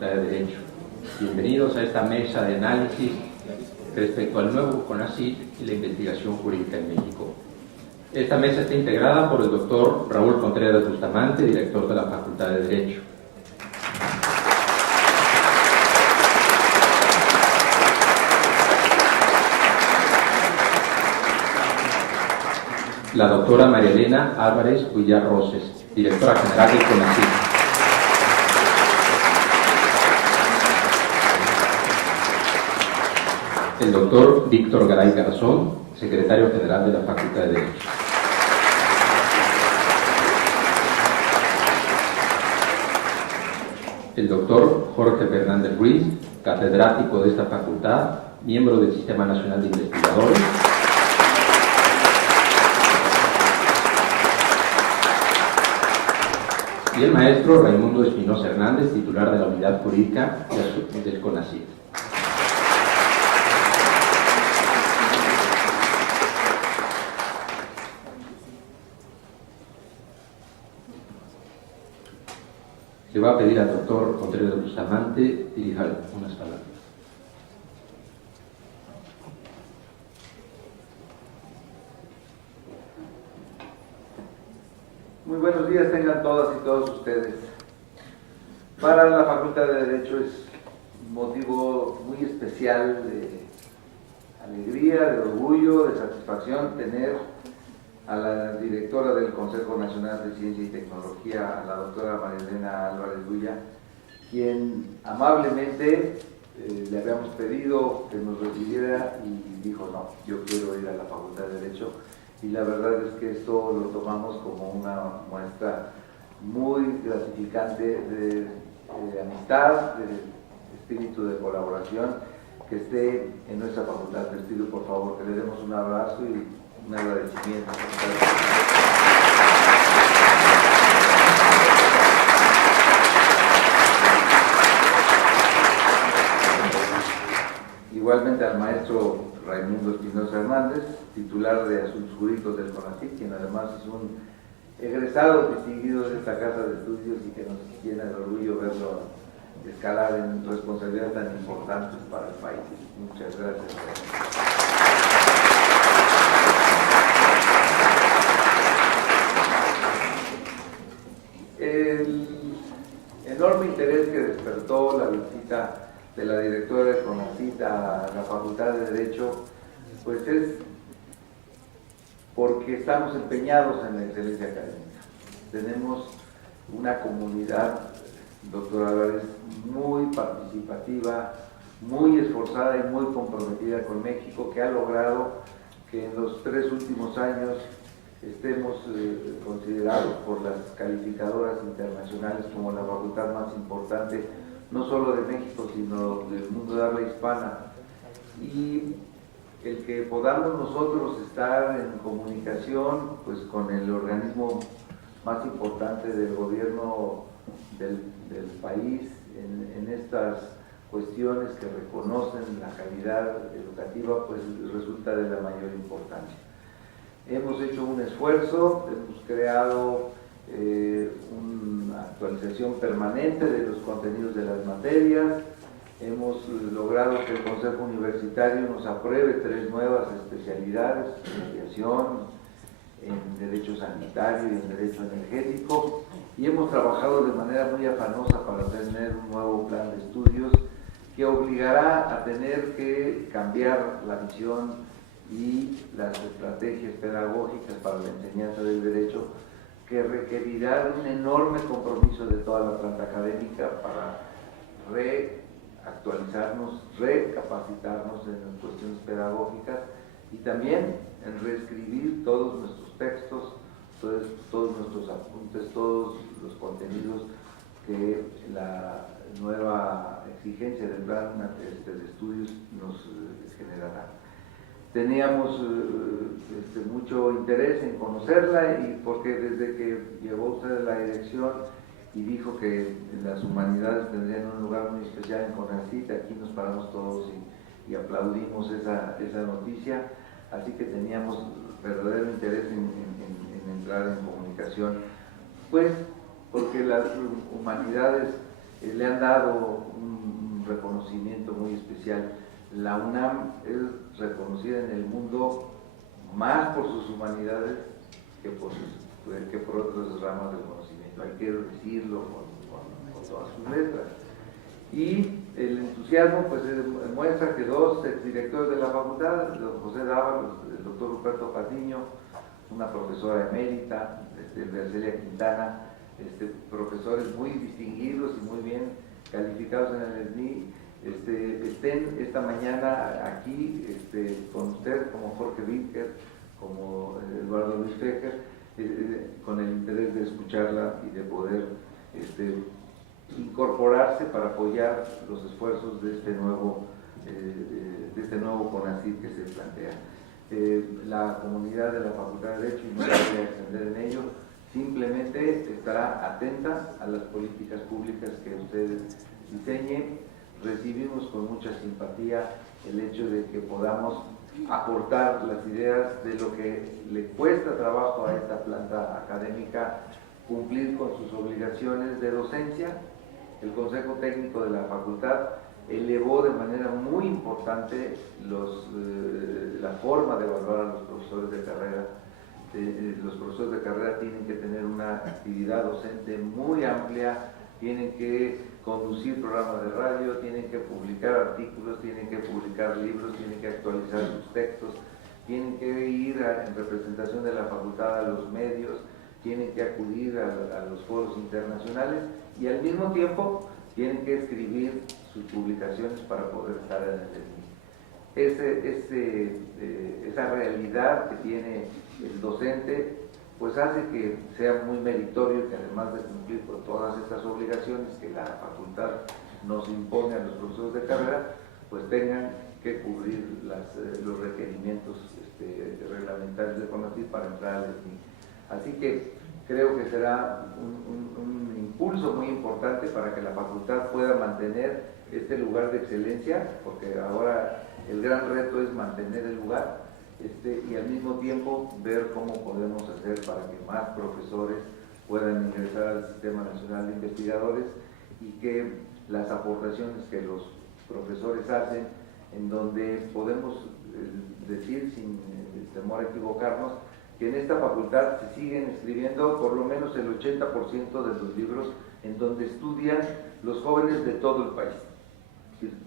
Facultad de Derecho. Bienvenidos a esta mesa de análisis respecto al nuevo CONACYT y la investigación jurídica en México. Esta mesa está integrada por el doctor Raúl Contreras Bustamante, director de la Facultad de Derecho. La doctora María Elena Álvarez Huillar Roses, directora general del CONACYT. El doctor Víctor Garay Garzón, secretario general de la Facultad de Derecho. El doctor Jorge Fernández Ruiz, catedrático de esta facultad, miembro del Sistema Nacional de Investigadores. Y el maestro Raimundo Espinosa Hernández, titular de la Unidad Jurídica del CONACYT. Le va a pedir al doctor Contreras Bustamante dirija unas palabras. Muy buenos días tengan todas y todos ustedes. Para la Facultad de Derecho es un motivo muy especial de alegría, de orgullo, de satisfacción tener a la directora del Consejo Nacional de Ciencia y Tecnología, a la doctora María Elena Álvarez Huillar, quien amablemente le habíamos pedido que nos recibiera y dijo no, yo quiero ir a la Facultad de Derecho. Y la verdad es que esto lo tomamos como una muestra muy gratificante de amistad, de espíritu de colaboración, que esté en nuestra facultad. Les pido por favor que le demos un abrazo y un agradecimiento. Igualmente al maestro Raimundo Espinosa Hernández, titular de Asuntos Jurídicos del CONACYT, quien además es un egresado distinguido de esta casa de estudios y que nos llena de orgullo verlo escalar en responsabilidades tan importantes para el país. Muchas gracias. El enorme interés que despertó la visita de la directora del CONACYT a la Facultad de Derecho, pues es porque estamos empeñados en la excelencia académica. Tenemos una comunidad, doctor Álvarez, muy participativa, muy esforzada y muy comprometida con México, que ha logrado que en los 3 últimos años estemos considerados por las calificadoras internacionales como la facultad más importante, no solo de México, sino del mundo de habla hispana. Y el que podamos nosotros estar en comunicación pues, con el organismo más importante del gobierno del país en estas cuestiones que reconocen la calidad educativa, pues resulta de la mayor importancia. Hemos hecho un esfuerzo, hemos creado una actualización permanente de los contenidos de las materias, hemos logrado que el Consejo Universitario nos apruebe 3 nuevas especialidades, en mediación, en Derecho Sanitario y en Derecho Energético, y hemos trabajado de manera muy afanosa para tener un nuevo plan de estudios que obligará a tener que cambiar la visión y las estrategias pedagógicas para la enseñanza del derecho, que requerirá un enorme compromiso de toda la planta académica para reactualizarnos, recapacitarnos en cuestiones pedagógicas y también en reescribir todos nuestros textos, todos nuestros apuntes, todos los contenidos que la nueva exigencia del plan de estudios nos generará. Teníamos mucho interés en conocerla y porque desde que llegó usted a la dirección y dijo que las humanidades tendrían un lugar muy especial en CONACYT, aquí nos paramos todos y aplaudimos esa noticia, así que teníamos verdadero interés en entrar en comunicación, pues porque las humanidades le han dado reconocimiento muy especial. La UNAM es reconocida en el mundo más por sus humanidades que por otras ramas del conocimiento, hay que decirlo con todas sus letras. Y el entusiasmo pues muestra que dos exdirectores de la facultad, el doctor José Dávalos, el doctor Ruperto Patiño, una profesora emérita, Bercelia Quintana, profesores muy distinguidos y muy bien calificados en el SNI, estén esta mañana aquí con usted, como Jorge Winker, como Eduardo Luis Fejer, con el interés de escucharla y de poder incorporarse para apoyar los esfuerzos de este nuevo CONACYT que se plantea. La comunidad de la Facultad de Derecho, y no voy a extender en ello, simplemente estará atenta a las políticas públicas que ustedes diseñen. Recibimos con mucha simpatía el hecho de que podamos aportar las ideas de lo que le cuesta trabajo a esta planta académica cumplir con sus obligaciones de docencia. El Consejo Técnico de la Facultad elevó de manera muy importante la forma de evaluar a los profesores de carrera. Los profesores de carrera tienen que tener una actividad docente muy amplia, tienen que conducir programas de radio, tienen que publicar artículos, tienen que publicar libros, tienen que actualizar sus textos, tienen que ir en representación de la facultad a los medios, tienen que acudir a los foros internacionales y al mismo tiempo tienen que escribir sus publicaciones para poder estar en el SNI. Esa realidad que tiene el docente pues hace que sea muy meritorio que además de cumplir con todas estas obligaciones que la facultad nos impone a los profesores de carrera, pues tengan que cubrir los requerimientos reglamentarios de CONACYT para entrar al SNI. Así que creo que será un impulso muy importante para que la facultad pueda mantener este lugar de excelencia, porque ahora el gran reto es mantener el lugar y al mismo tiempo ver cómo podemos hacer para que más profesores puedan ingresar al Sistema Nacional de Investigadores y que las aportaciones que los profesores hacen, en donde podemos decir sin temor a equivocarnos, que en esta facultad se siguen escribiendo por lo menos el 80% de los libros en donde estudian los jóvenes de todo el país.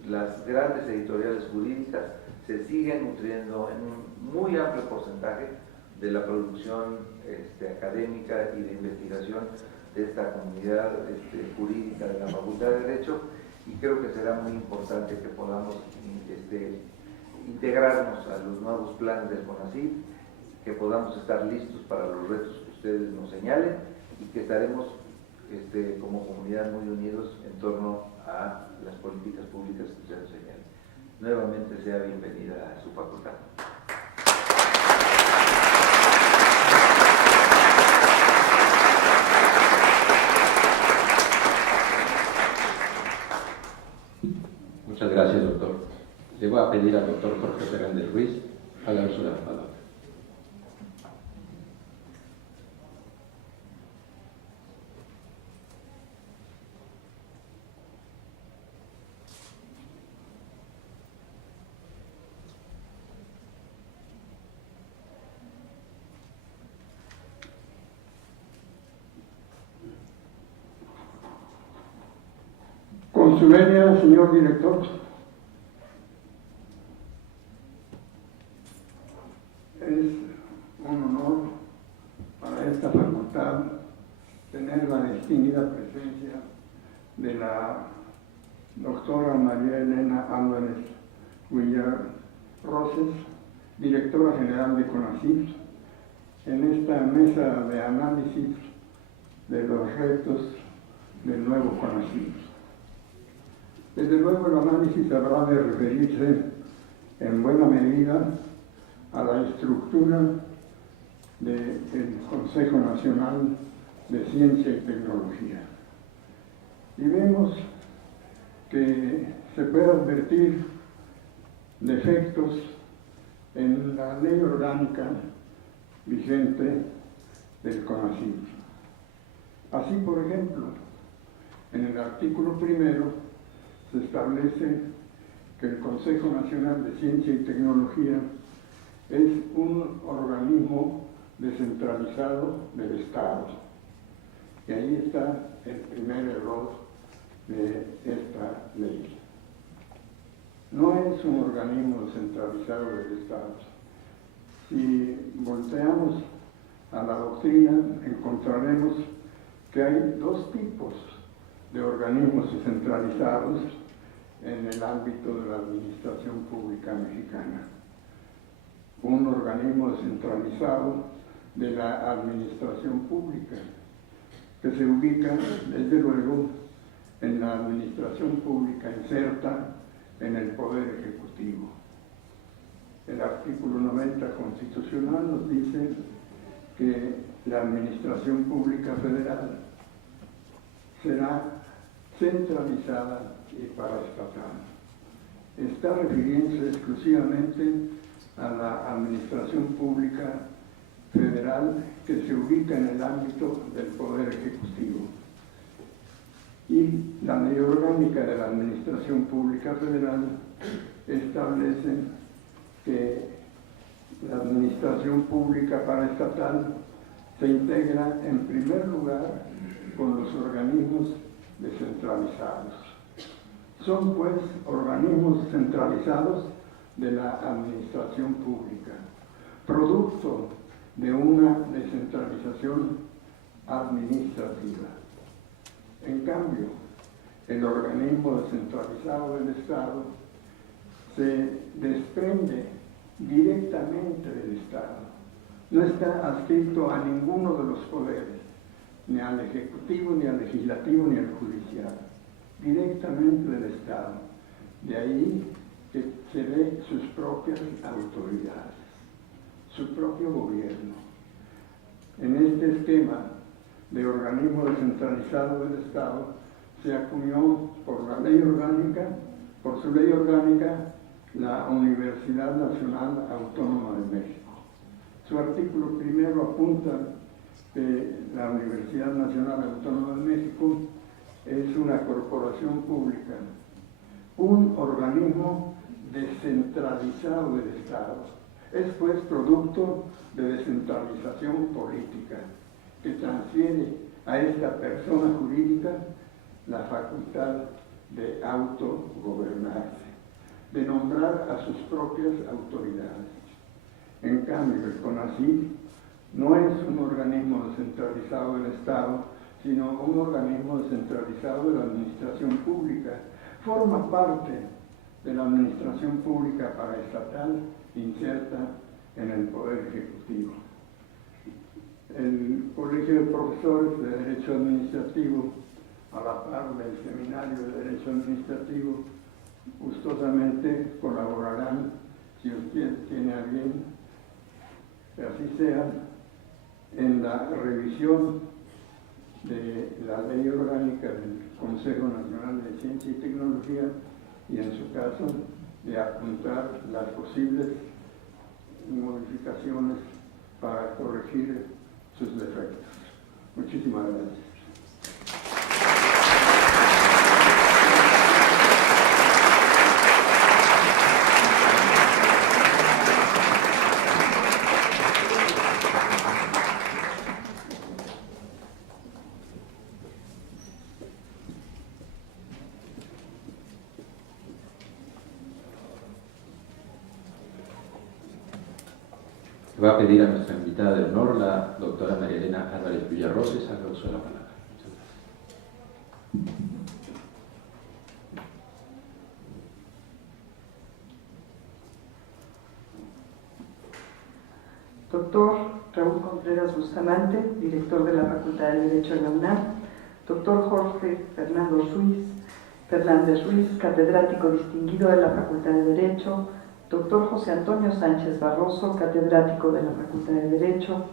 Las grandes editoriales jurídicas se siguen nutriendo en un muy amplio porcentaje de la producción académica y de investigación de esta comunidad jurídica de la Facultad de Derecho, y creo que será muy importante que podamos integrarnos a los nuevos planes del CONACYT, que podamos estar listos para los retos que ustedes nos señalen y que estaremos como comunidad muy unidos en torno a las políticas públicas que ustedes señalen. Nuevamente sea bienvenida a su facultad. Muchas gracias, doctor. Le voy a pedir al doctor Jorge Fernández Ruiz a dar su palabra. Con su venia, señor director, es un honor para esta facultad tener la distinguida presencia de la doctora María Elena Álvarez Cuéllar Roses, directora general de CONACYT, en esta mesa de análisis de los retos del nuevo CONACYT. Desde luego el análisis habrá de referirse en buena medida a la estructura del Consejo Nacional de Ciencia y Tecnología. Y vemos que se puede advertir defectos en la ley orgánica vigente del CONACYT. Así, por ejemplo, en el artículo primero se establece que el Consejo Nacional de Ciencia y Tecnología es un organismo descentralizado del Estado. Y ahí está el primer error de esta ley. No es un organismo descentralizado del Estado. Si volteamos a la doctrina, encontraremos que hay dos tipos de organismos descentralizados en el ámbito de la administración pública mexicana. Un organismo descentralizado de la administración pública, que se ubica, desde luego, en la administración pública inserta en el Poder Ejecutivo. El artículo 90 constitucional nos dice que la administración pública federal será centralizada y paraestatal. Está refiriéndose exclusivamente a la administración pública federal que se ubica en el ámbito del Poder Ejecutivo. Y la ley orgánica de la Administración Pública Federal establece que la administración pública paraestatal se integra en primer lugar con los organismos descentralizados. Son pues organismos centralizados de la administración pública, producto de una descentralización administrativa. En cambio, el organismo descentralizado del Estado se desprende directamente del Estado. No está adscrito a ninguno de los poderes, ni al Ejecutivo, ni al Legislativo, ni al Judicial, directamente del Estado. De ahí que se dé sus propias autoridades, su propio gobierno. En este esquema de organismo descentralizado del Estado se acuñó por su ley orgánica, la Universidad Nacional Autónoma de México. Su artículo primero apunta que la Universidad Nacional Autónoma de México es una corporación pública, un organismo descentralizado del Estado. Es pues producto de descentralización política que transfiere a esta persona jurídica la facultad de autogobernarse, de nombrar a sus propias autoridades. En cambio, el CONACYT no es un organismo descentralizado del Estado, sino un organismo descentralizado de la administración pública. Forma parte de la administración pública paraestatal inserta en el Poder Ejecutivo. El Colegio de Profesores de Derecho Administrativo, a la par del Seminario de Derecho Administrativo, gustosamente colaborarán, si usted tiene a bien que así sea, en la revisión de la ley orgánica del Consejo Nacional de Ciencia y Tecnología y, en su caso, de apuntar las posibles modificaciones para corregir sus defectos. Muchísimas gracias. Va a pedir a nuestra invitada de honor, la doctora María Elena Álvarez Villarroses, al uso de la palabra. Doctor Raúl Contreras Bustamante, director de la Facultad de Derecho de la UNAM. Doctor Jorge Fernández Ruiz, catedrático distinguido de la Facultad de Derecho. Doctor José Antonio Sánchez Barroso, catedrático de la Facultad de Derecho,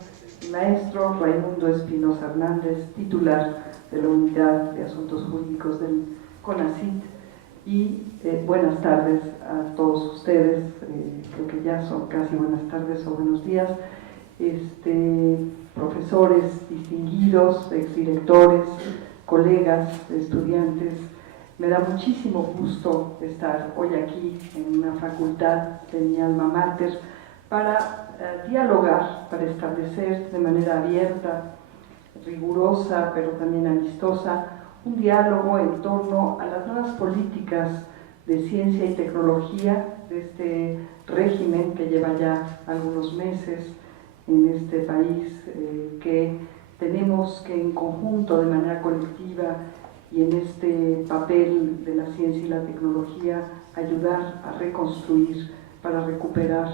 y maestro Raimundo Espinosa Hernández, titular de la Unidad de Asuntos Jurídicos del CONACYT. Y buenas tardes a todos ustedes, creo que ya son casi buenas tardes o buenos días, profesores distinguidos, exdirectores, colegas, estudiantes, Me da muchísimo gusto estar hoy aquí en una facultad de mi alma mater para dialogar, para establecer de manera abierta, rigurosa, pero también amistosa, un diálogo en torno a las nuevas políticas de ciencia y tecnología de este régimen que lleva ya algunos meses en este país, que tenemos que en conjunto, de manera colectiva y en este papel de la ciencia y la tecnología, ayudar a reconstruir para recuperar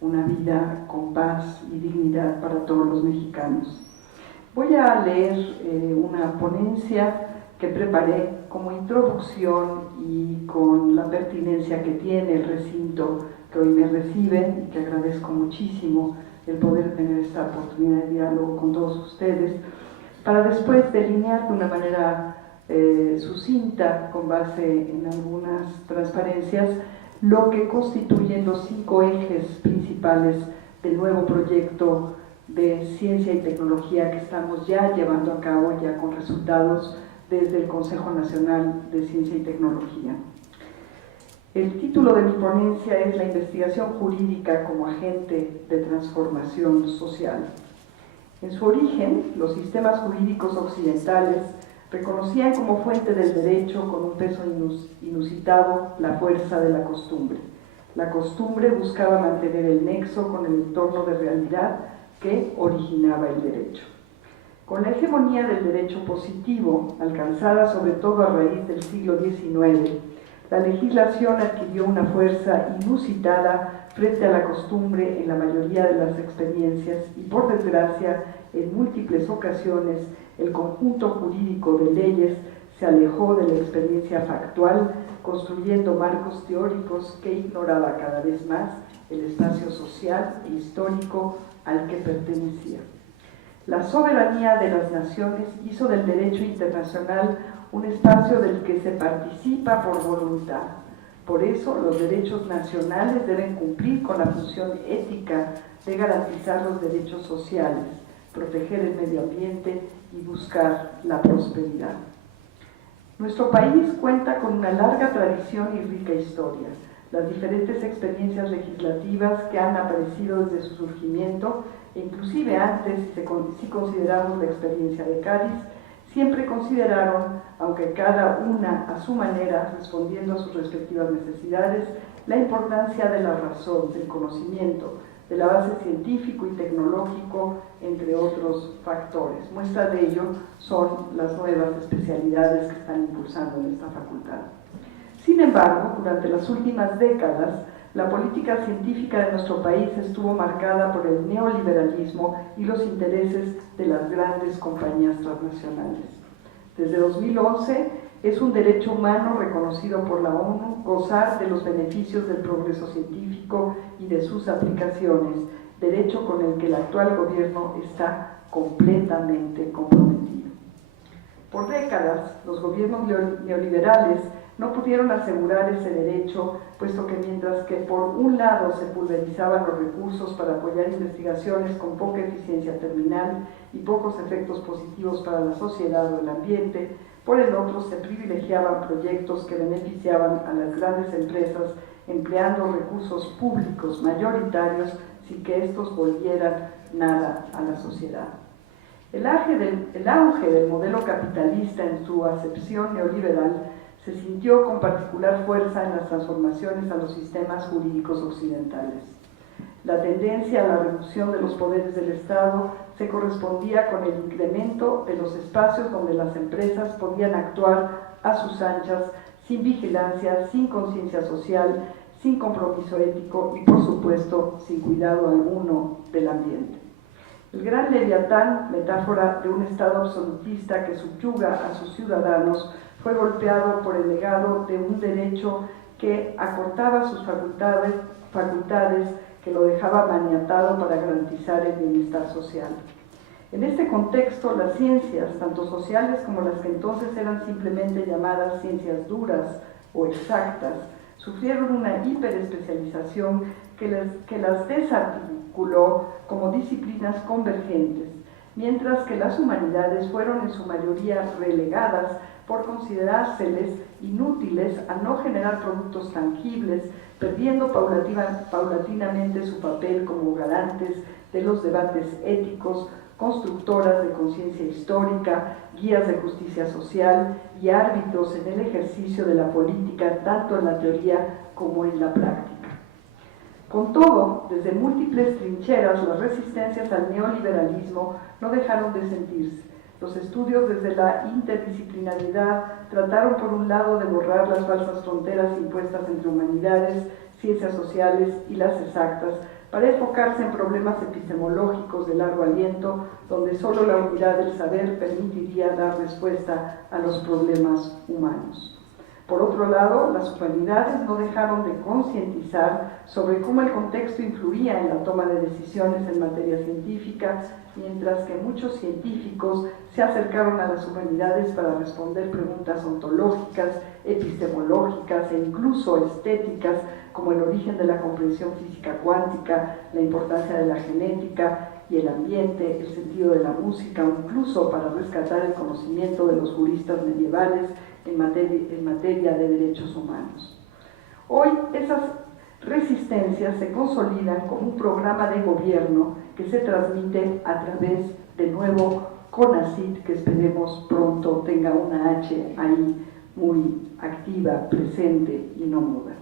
una vida con paz y dignidad para todos los mexicanos. Voy a leer una ponencia que preparé como introducción y con la pertinencia que tiene el recinto que hoy me recibe y que agradezco muchísimo el poder tener esta oportunidad de diálogo con todos ustedes, para después delinear de una manera sucinta, con base en algunas transparencias, lo que constituyen los 5 ejes principales del nuevo proyecto de ciencia y tecnología que estamos ya llevando a cabo, ya con resultados desde el Consejo Nacional de Ciencia y Tecnología. El título de mi ponencia es La investigación jurídica como agente de transformación social. En su origen, los sistemas jurídicos occidentales reconocían como fuente del derecho con un peso inusitado la fuerza de la costumbre. La costumbre buscaba mantener el nexo con el entorno de realidad que originaba el derecho. Con la hegemonía del derecho positivo, alcanzada sobre todo a raíz del siglo XIX, la legislación adquirió una fuerza inusitada frente a la costumbre en la mayoría de las experiencias y, por desgracia, en múltiples ocasiones, el conjunto jurídico de leyes se alejó de la experiencia factual, construyendo marcos teóricos que ignoraba cada vez más el espacio social e histórico al que pertenecía. La soberanía de las naciones hizo del derecho internacional un espacio del que se participa por voluntad. Por eso, los derechos nacionales deben cumplir con la función ética de garantizar los derechos sociales, proteger el medio ambiente y buscar la prosperidad. Nuestro país cuenta con una larga tradición y rica historia. Las diferentes experiencias legislativas que han aparecido desde su surgimiento, e inclusive antes, si consideramos la experiencia de Cádiz, siempre consideraron, aunque cada una a su manera, respondiendo a sus respectivas necesidades, la importancia de la razón, del conocimiento, de la base científico y tecnológico, entre otros factores. Muestra de ello son las nuevas especialidades que están impulsando en esta facultad. Sin embargo, durante las últimas décadas, la política científica de nuestro país estuvo marcada por el neoliberalismo y los intereses de las grandes compañías transnacionales. Desde 2011 es un derecho humano reconocido por la ONU gozar de los beneficios del progreso científico y de sus aplicaciones, derecho con el que el actual gobierno está completamente comprometido. Por décadas, los gobiernos neoliberales no pudieron asegurar ese derecho, puesto que mientras que por un lado se pulverizaban los recursos para apoyar investigaciones con poca eficiencia terminal y pocos efectos positivos para la sociedad o el ambiente, por el otro se privilegiaban proyectos que beneficiaban a las grandes empresas empleando recursos públicos mayoritarios sin que estos volvieran nada a la sociedad. El auge del modelo capitalista en su acepción neoliberal se sintió con particular fuerza en las transformaciones a los sistemas jurídicos occidentales. La tendencia a la reducción de los poderes del Estado se correspondía con el incremento de los espacios donde las empresas podían actuar a sus anchas, sin vigilancia, sin conciencia social, sin compromiso ético y, por supuesto, sin cuidado alguno del ambiente. El gran Leviatán, metáfora de un Estado absolutista que subyuga a sus ciudadanos, fue golpeado por el legado de un derecho que acortaba sus facultades, que lo dejaba maniatado para garantizar el bienestar social. En este contexto, las ciencias, tanto sociales como las que entonces eran simplemente llamadas ciencias duras o exactas, sufrieron una hiperespecialización que las desarticuló como disciplinas convergentes, mientras que las humanidades fueron en su mayoría relegadas por considerárseles inútiles al no generar productos tangibles, perdiendo paulatinamente su papel como garantes de los debates éticos, constructoras de conciencia histórica, guías de justicia social y árbitros en el ejercicio de la política, tanto en la teoría como en la práctica. Con todo, desde múltiples trincheras, las resistencias al neoliberalismo no dejaron de sentirse. Los estudios desde la interdisciplinariedad trataron por un lado de borrar las falsas fronteras impuestas entre humanidades, ciencias sociales y las exactas, para enfocarse en problemas epistemológicos de largo aliento, donde solo la unidad del saber permitiría dar respuesta a los problemas humanos. Por otro lado, las humanidades no dejaron de concientizar sobre cómo el contexto influía en la toma de decisiones en materia científica, mientras que muchos científicos se acercaron a las humanidades para responder preguntas ontológicas, epistemológicas e incluso estéticas, como el origen de la comprensión física cuántica, la importancia de la genética y el ambiente, el sentido de la música, o incluso para rescatar el conocimiento de los juristas medievales en materia de derechos humanos. Hoy esas resistencias se consolidan como un programa de gobierno que se transmite a través del nuevo CONACYT, que esperemos pronto tenga una H ahí muy activa, presente y no muda.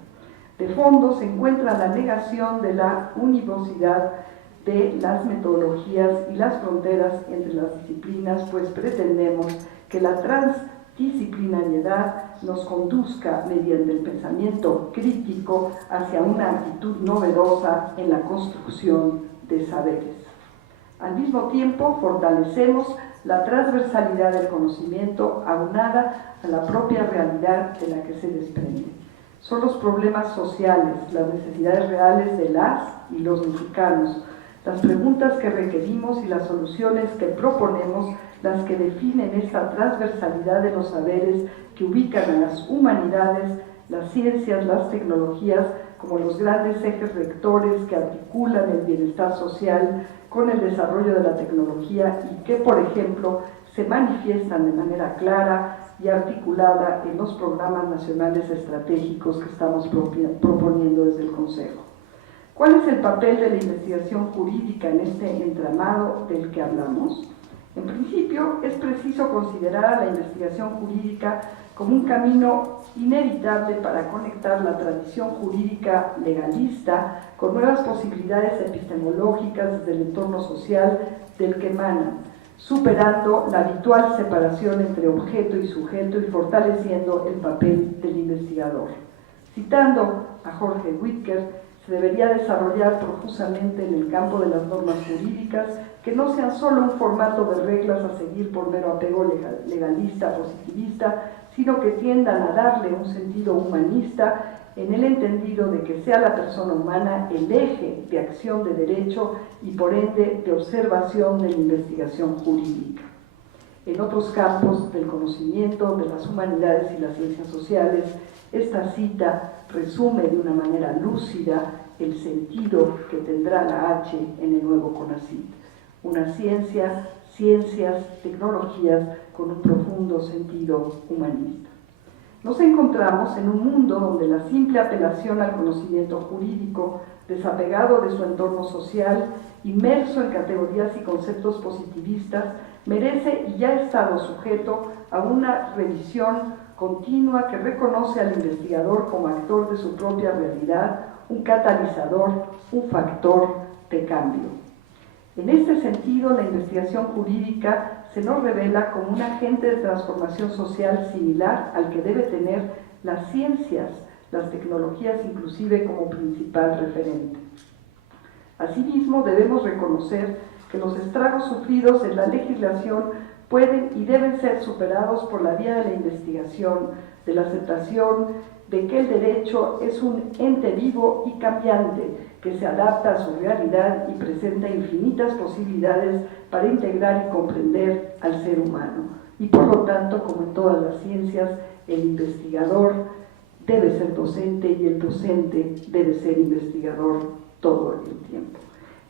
De fondo se encuentra la negación de la univocidad de las metodologías y las fronteras entre las disciplinas, pues pretendemos que la transdisciplinariedad nos conduzca mediante el pensamiento crítico hacia una actitud novedosa en la construcción de saberes. Al mismo tiempo, fortalecemos la transversalidad del conocimiento aunada a la propia realidad de la que se desprende. Son los problemas sociales, las necesidades reales de las y los mexicanos, las preguntas que requerimos y las soluciones que proponemos, las que definen esta transversalidad de los saberes que ubican a las humanidades, las ciencias, las tecnologías, como los grandes ejes rectores que articulan el bienestar social con el desarrollo de la tecnología y que, por ejemplo, se manifiestan de manera clara y articulada en los programas nacionales estratégicos que estamos proponiendo desde el Consejo. ¿Cuál es el papel de la investigación jurídica en este entramado del que hablamos? En principio, es preciso considerar a la investigación jurídica como un camino inevitable para conectar la tradición jurídica legalista con nuevas posibilidades epistemológicas del entorno social del que emanan, superando la habitual separación entre objeto y sujeto y fortaleciendo el papel del investigador. Citando a Jorge Whitker, se debería desarrollar profusamente en el campo de las normas jurídicas que no sean solo un formato de reglas a seguir por mero apego legalista, positivista, sino que tiendan a darle un sentido humanista en el entendido de que sea la persona humana el eje de acción de derecho y por ende de observación de la investigación jurídica. En otros campos del conocimiento, de las humanidades y las ciencias sociales, esta cita resume de una manera lúcida el sentido que tendrá la H en el nuevo CONACYT. Una ciencia, ciencias, tecnologías con un profundo sentido humanista. Nos encontramos en un mundo donde la simple apelación al conocimiento jurídico, desapegado de su entorno social, inmerso en categorías y conceptos positivistas, merece y ya ha estado sujeto a una revisión continua que reconoce al investigador como actor de su propia realidad, un catalizador, un factor de cambio. En este sentido, la investigación jurídica se nos revela como un agente de transformación social similar al que debe tener las ciencias, las tecnologías inclusive como principal referente. Asimismo, debemos reconocer que los estragos sufridos en la legislación pueden y deben ser superados por la vía de la investigación, de la aceptación de que el derecho es un ente vivo y cambiante que se adapta a su realidad y presenta infinitas posibilidades para integrar y comprender al ser humano. Y por lo tanto, como en todas las ciencias, el investigador debe ser docente y el docente debe ser investigador todo el tiempo.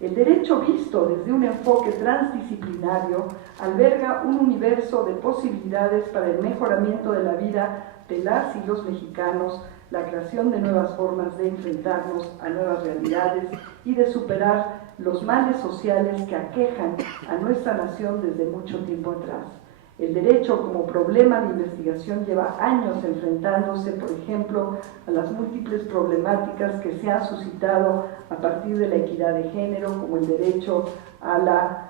El derecho visto desde un enfoque transdisciplinario alberga un universo de posibilidades para el mejoramiento de la vida de las y los mexicanos, la creación de nuevas formas de enfrentarnos a nuevas realidades y de superar los males sociales que aquejan a nuestra nación desde mucho tiempo atrás. El derecho como problema de investigación lleva años enfrentándose, por ejemplo, a las múltiples problemáticas que se han suscitado a partir de la equidad de género, como el derecho a la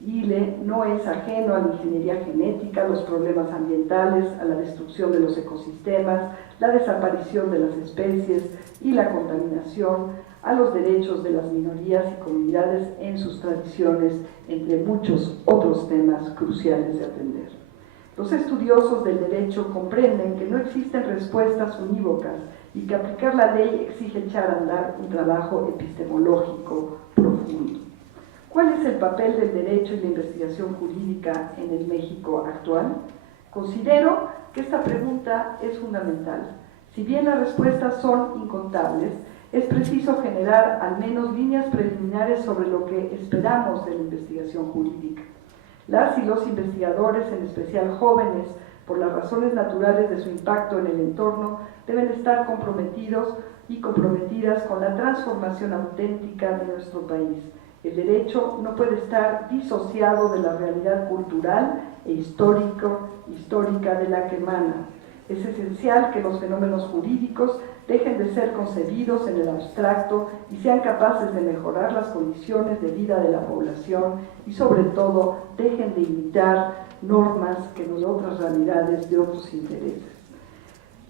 ILE no es ajeno a la ingeniería genética, los problemas ambientales, a la destrucción de los ecosistemas, la desaparición de las especies y la contaminación, a los derechos de las minorías y comunidades en sus tradiciones, entre muchos otros temas cruciales de atender. Los estudiosos del derecho comprenden que no existen respuestas unívocas y que aplicar la ley exige echar a andar un trabajo epistemológico profundo. ¿Cuál es el papel del derecho y la investigación jurídica en el México actual? Considero que esta pregunta es fundamental. Si bien las respuestas son incontables, es preciso generar al menos líneas preliminares sobre lo que esperamos de la investigación jurídica. Las y los investigadores, en especial jóvenes, por las razones naturales de su impacto en el entorno, deben estar comprometidos y comprometidas con la transformación auténtica de nuestro país. El derecho no puede estar disociado de la realidad cultural e histórica de la que emana. Es esencial que los fenómenos jurídicos dejen de ser concebidos en el abstracto y sean capaces de mejorar las condiciones de vida de la población y, sobre todo, dejen de imitar normas que nos dan otras realidades de otros intereses.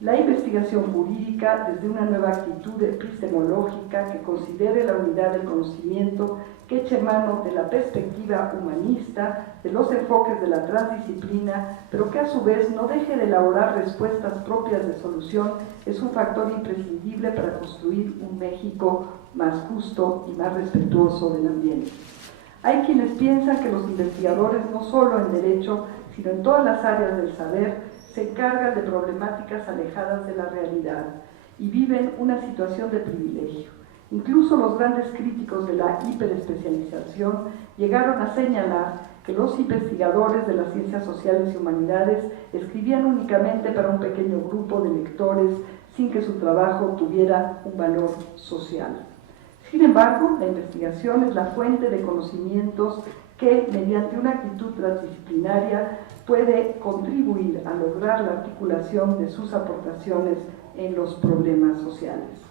La investigación jurídica, desde una nueva actitud epistemológica que considere la unidad del conocimiento, que eche mano de la perspectiva humanista, de los enfoques de la transdisciplina, pero que a su vez no deje de elaborar respuestas propias de solución, es un factor imprescindible para construir un México más justo y más respetuoso del ambiente. Hay quienes piensan que los investigadores, no solo en derecho, sino en todas las áreas del saber, se encargan de problemáticas alejadas de la realidad y viven una situación de privilegio. Incluso los grandes críticos de la hiperespecialización llegaron a señalar que los investigadores de las ciencias sociales y humanidades escribían únicamente para un pequeño grupo de lectores sin que su trabajo tuviera un valor social. Sin embargo, la investigación es la fuente de conocimientos que, mediante una actitud transdisciplinaria, puede contribuir a lograr la articulación de sus aportaciones en los problemas sociales.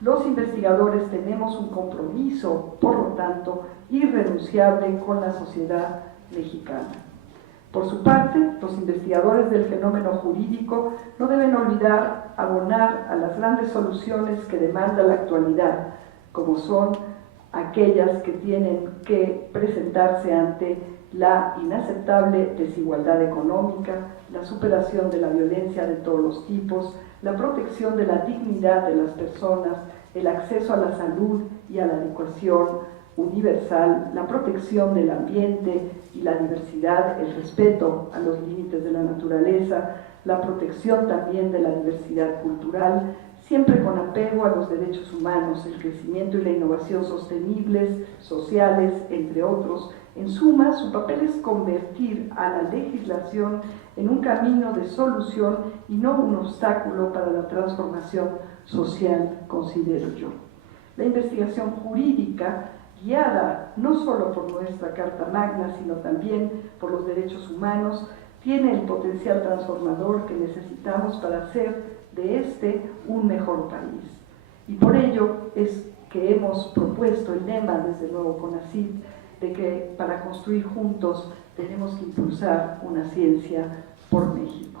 Los investigadores tenemos un compromiso, por lo tanto, irrenunciable con la sociedad mexicana. Por su parte, los investigadores del fenómeno jurídico no deben olvidar abonar a las grandes soluciones que demanda la actualidad, como son aquellas que tienen que presentarse ante la inaceptable desigualdad económica, la superación de la violencia de todos los tipos, la protección de la dignidad de las personas, el acceso a la salud y a la educación universal, la protección del ambiente y la diversidad, el respeto a los límites de la naturaleza, la protección también de la diversidad cultural, siempre con apego a los derechos humanos, el crecimiento y la innovación sostenibles, sociales, entre otros. En suma, su papel es convertir a la legislación en un camino de solución y no un obstáculo para la transformación social, considero yo. La investigación jurídica, guiada no solo por nuestra Carta Magna, sino también por los derechos humanos, tiene el potencial transformador que necesitamos para hacer de este un mejor país. Y por ello es que hemos propuesto el lema desde luego CONACYT de que para construir juntos tenemos que impulsar una ciencia por México.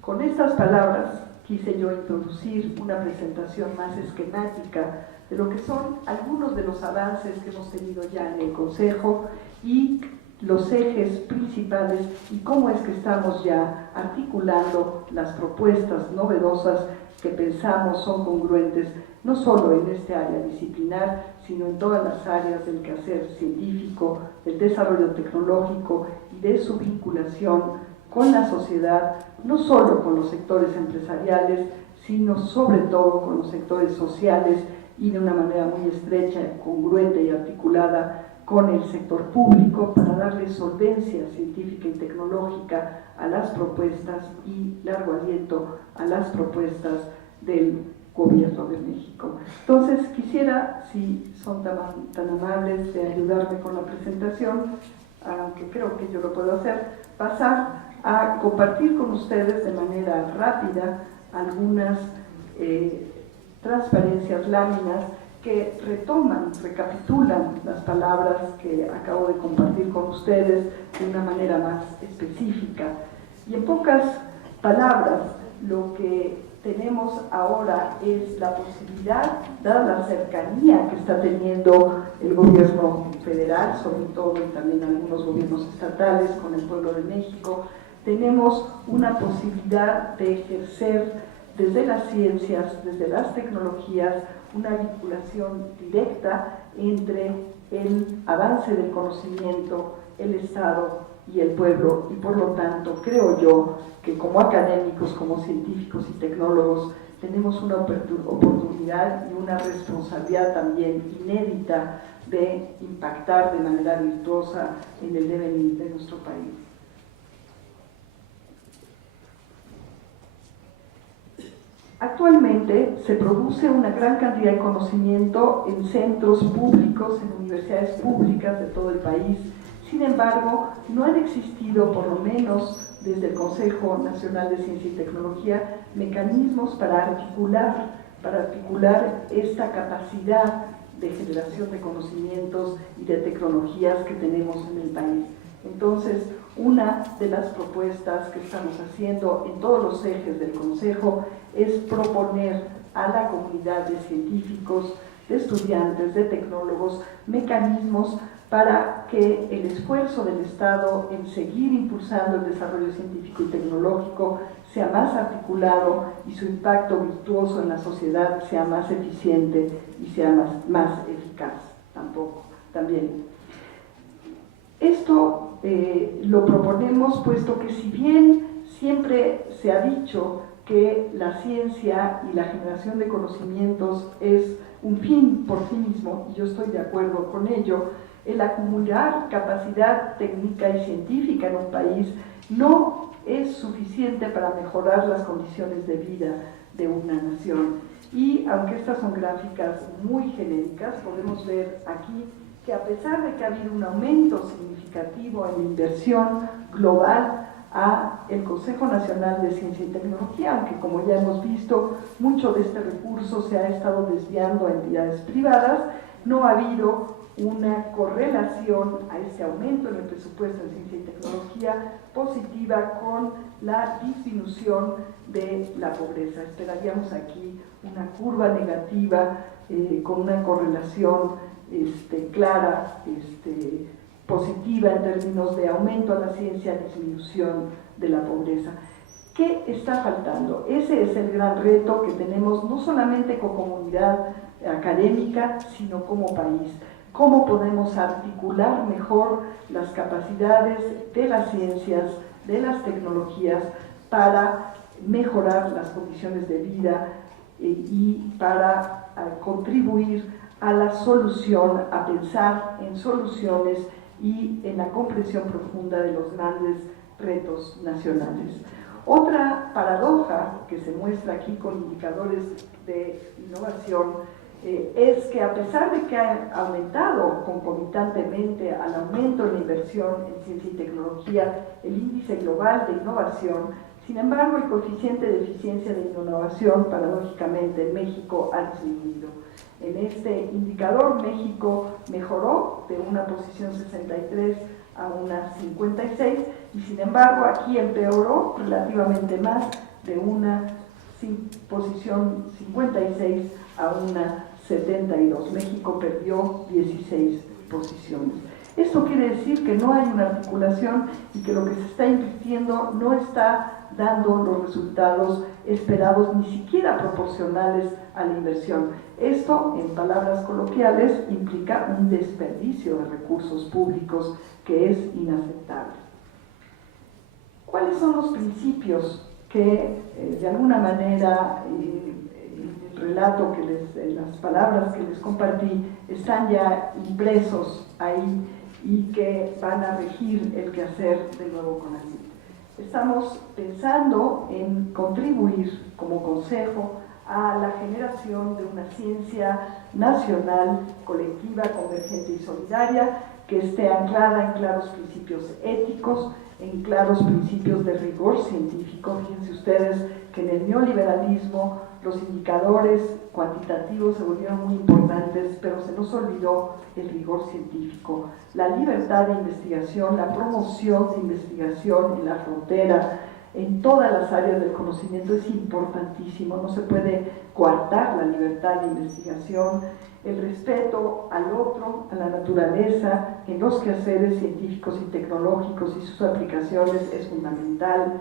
Con estas palabras quise yo introducir una presentación más esquemática de lo que son algunos de los avances que hemos tenido ya en el Consejo y los ejes principales y cómo es que estamos ya articulando las propuestas novedosas que pensamos son congruentes no solo en este área disciplinar, sino en todas las áreas del quehacer científico, del desarrollo tecnológico y de su vinculación con la sociedad, no solo con los sectores empresariales, sino sobre todo con los sectores sociales y de una manera muy estrecha, congruente y articulada con el sector público para darle solvencia científica y tecnológica a las propuestas y largo aliento a las propuestas del Gobierno de México. Entonces quisiera, si son tan amables de ayudarme con la presentación, aunque creo que yo lo puedo hacer, pasar a compartir con ustedes de manera rápida algunas transparencias, láminas que retoman, recapitulan las palabras que acabo de compartir con ustedes de una manera más específica. Y en pocas palabras, lo que tenemos ahora es la posibilidad, dada la cercanía que está teniendo el gobierno federal, sobre todo, y también algunos gobiernos estatales con el pueblo de México, tenemos una posibilidad de ejercer desde las ciencias, desde las tecnologías, una vinculación directa entre el avance del conocimiento, el Estado y el pueblo, y por lo tanto creo yo que como académicos, como científicos y tecnólogos tenemos una oportunidad y una responsabilidad también inédita de impactar de manera virtuosa en el devenir de nuestro país. Actualmente se produce una gran cantidad de conocimiento en centros públicos, en universidades públicas de todo el país. Sin embargo, no han existido, por lo menos desde el Consejo Nacional de Ciencia y Tecnología, mecanismos para articular esta capacidad de generación de conocimientos y de tecnologías que tenemos en el país. Entonces, una de las propuestas que estamos haciendo en todos los ejes del Consejo es proponer a la comunidad de científicos, de estudiantes, de tecnólogos, mecanismos para que el esfuerzo del Estado en seguir impulsando el desarrollo científico y tecnológico sea más articulado y su impacto virtuoso en la sociedad sea más eficiente y sea más eficaz también. Esto lo proponemos puesto que si bien siempre se ha dicho que la ciencia y la generación de conocimientos es un fin por sí mismo, y yo estoy de acuerdo con ello, el acumular capacidad técnica y científica en un país no es suficiente para mejorar las condiciones de vida de una nación. Y aunque estas son gráficas muy genéricas, podemos ver aquí que a pesar de que ha habido un aumento significativo en la inversión global a el Consejo Nacional de Ciencia y Tecnología, aunque como ya hemos visto, mucho de este recurso se ha estado desviando a entidades privadas, no ha habido una correlación a este aumento en el presupuesto de ciencia y tecnología positiva con la disminución de la pobreza. Esperaríamos aquí una curva negativa con una correlación clara, positiva en términos de aumento a la ciencia, disminución de la pobreza. ¿Qué está faltando? Ese es el gran reto que tenemos no solamente como comunidad académica, sino como país. ¿Cómo podemos articular mejor las capacidades de las ciencias, de las tecnologías, para mejorar las condiciones de vida y para contribuir a la solución, a pensar en soluciones y en la comprensión profunda de los grandes retos nacionales? Otra paradoja que se muestra aquí con indicadores de innovación es que a pesar de que ha aumentado concomitantemente al aumento en la inversión en ciencia y tecnología el índice global de innovación, sin embargo el coeficiente de eficiencia de innovación paradójicamente en México ha disminuido. En este indicador México mejoró de una posición 63 a una 56 y sin embargo aquí empeoró relativamente más de una posición 56 a una 72. México perdió 16 posiciones. Esto quiere decir que no hay una articulación y que lo que se está invirtiendo no está dando los resultados esperados, ni siquiera proporcionales a la inversión. Esto, en palabras coloquiales, implica un desperdicio de recursos públicos que es inaceptable. ¿Cuáles son los principios que de alguna manera relato las palabras que les compartí están ya impresos ahí y que van a regir el quehacer del nuevo CONACYT. Estamos pensando en contribuir como consejo a la generación de una ciencia nacional, colectiva, convergente y solidaria que esté anclada en claros principios éticos, en claros principios de rigor científico. Fíjense ustedes que en el neoliberalismo los indicadores cuantitativos se volvieron muy importantes, pero se nos olvidó el rigor científico, la libertad de investigación, la promoción de investigación en la frontera, en todas las áreas del conocimiento es importantísimo, no se puede coartar la libertad de investigación, el respeto al otro, a la naturaleza, en los quehaceres científicos y tecnológicos y sus aplicaciones es fundamental,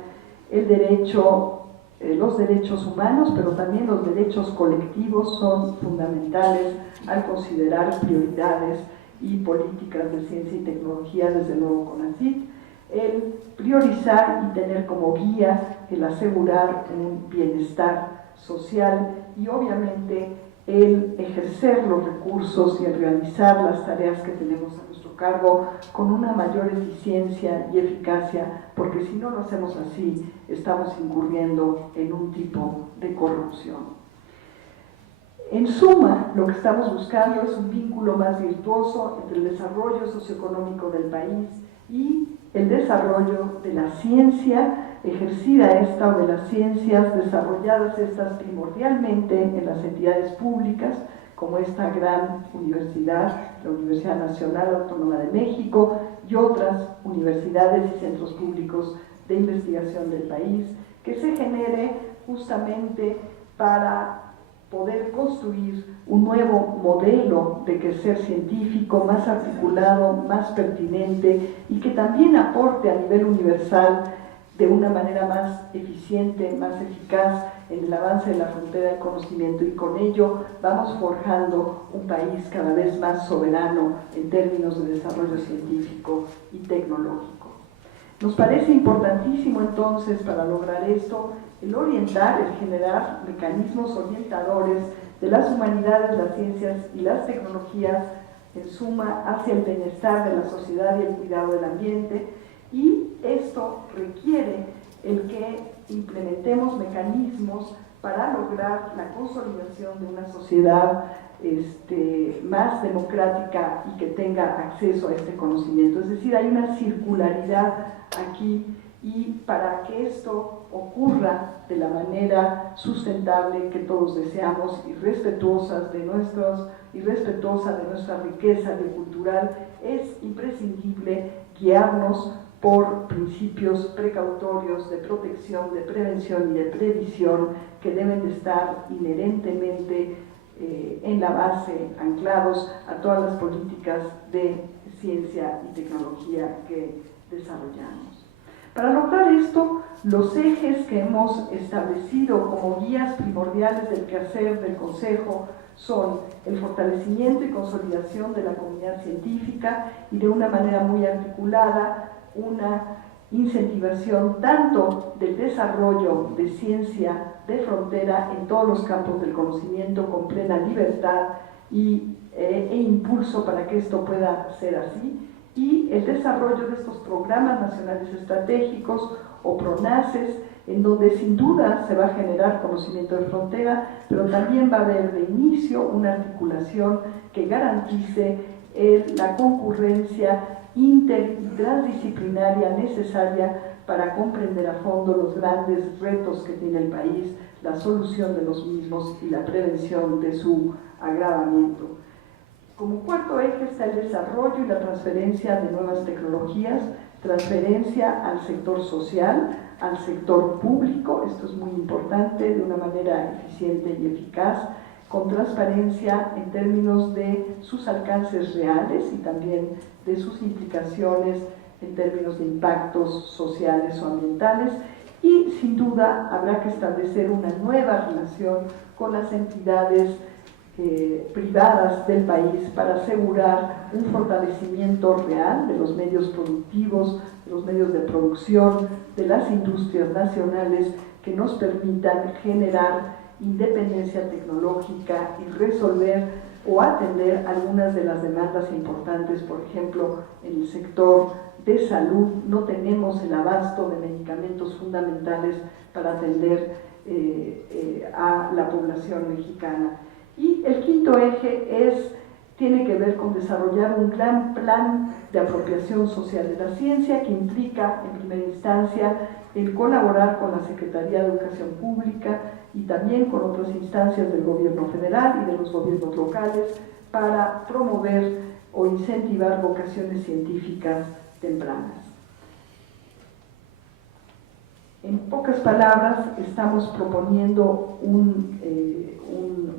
el derecho, los derechos humanos, pero también los derechos colectivos son fundamentales al considerar prioridades y políticas de ciencia y tecnología desde el nuevo CONACYT, el priorizar y tener como guía el asegurar un bienestar social y obviamente el ejercer los recursos y el realizar las tareas que tenemos a nuestro cargo con una mayor eficiencia y eficacia, porque si no lo hacemos así, estamos incurriendo en un tipo de corrupción. En suma, lo que estamos buscando es un vínculo más virtuoso entre el desarrollo socioeconómico del país y el desarrollo de la ciencia, ejercida esta o de las ciencias desarrolladas estas primordialmente en las entidades públicas, como esta gran universidad, la Universidad Nacional Autónoma de México y otras universidades y centros públicos de investigación del país, que se genere justamente para poder construir un nuevo modelo de quehacer científico más articulado, más pertinente y que también aporte a nivel universal de una manera más eficiente, más eficaz en el avance de la frontera del conocimiento, y con ello vamos forjando un país cada vez más soberano en términos de desarrollo científico y tecnológico. Nos parece importantísimo entonces para lograr esto el orientar, el generar mecanismos orientadores de las humanidades, las ciencias y las tecnologías en suma hacia el bienestar de la sociedad y el cuidado del ambiente, y esto requiere el que implementemos mecanismos para lograr la consolidación de una sociedad más democrática y que tenga acceso a este conocimiento. Es decir, hay una circularidad aquí, y para que esto ocurra de la manera sustentable que todos deseamos y respetuosa de nuestra riqueza biocultural, es imprescindible guiarnos por principios precautorios de protección, de prevención y de previsión que deben de estar inherentemente en la base, anclados a todas las políticas de ciencia y tecnología que desarrollamos. Para lograr esto, los ejes que hemos establecido como guías primordiales del quehacer del Consejo son el fortalecimiento y consolidación de la comunidad científica y de una manera muy articulada una incentivación tanto del desarrollo de ciencia de frontera en todos los campos del conocimiento con plena libertad e impulso para que esto pueda ser así, y el desarrollo de estos programas nacionales estratégicos o PRONACES, en donde sin duda se va a generar conocimiento de frontera, pero también va a haber de inicio una articulación que garantice la concurrencia inter y transdisciplinaria necesaria para comprender a fondo los grandes retos que tiene el país, la solución de los mismos y la prevención de su agravamiento. Como cuarto eje está el desarrollo y la transferencia de nuevas tecnologías, transferencia al sector social, al sector público, esto es muy importante, de una manera eficiente y eficaz, con transparencia en términos de sus alcances reales y también de sus implicaciones en términos de impactos sociales o ambientales, y sin duda habrá que establecer una nueva relación con las entidades privadas del país para asegurar un fortalecimiento real de los medios productivos, de los medios de producción, de las industrias nacionales que nos permitan generar independencia tecnológica y resolver o atender algunas de las demandas importantes. Por ejemplo, en el sector de salud no tenemos el abasto de medicamentos fundamentales para atender a la población mexicana. Y el quinto eje tiene que ver con desarrollar un gran plan de apropiación social de la ciencia que implica, en primera instancia, el colaborar con la Secretaría de Educación Pública y también con otras instancias del gobierno federal y de los gobiernos locales para promover o incentivar vocaciones científicas tempranas. En pocas palabras, estamos proponiendo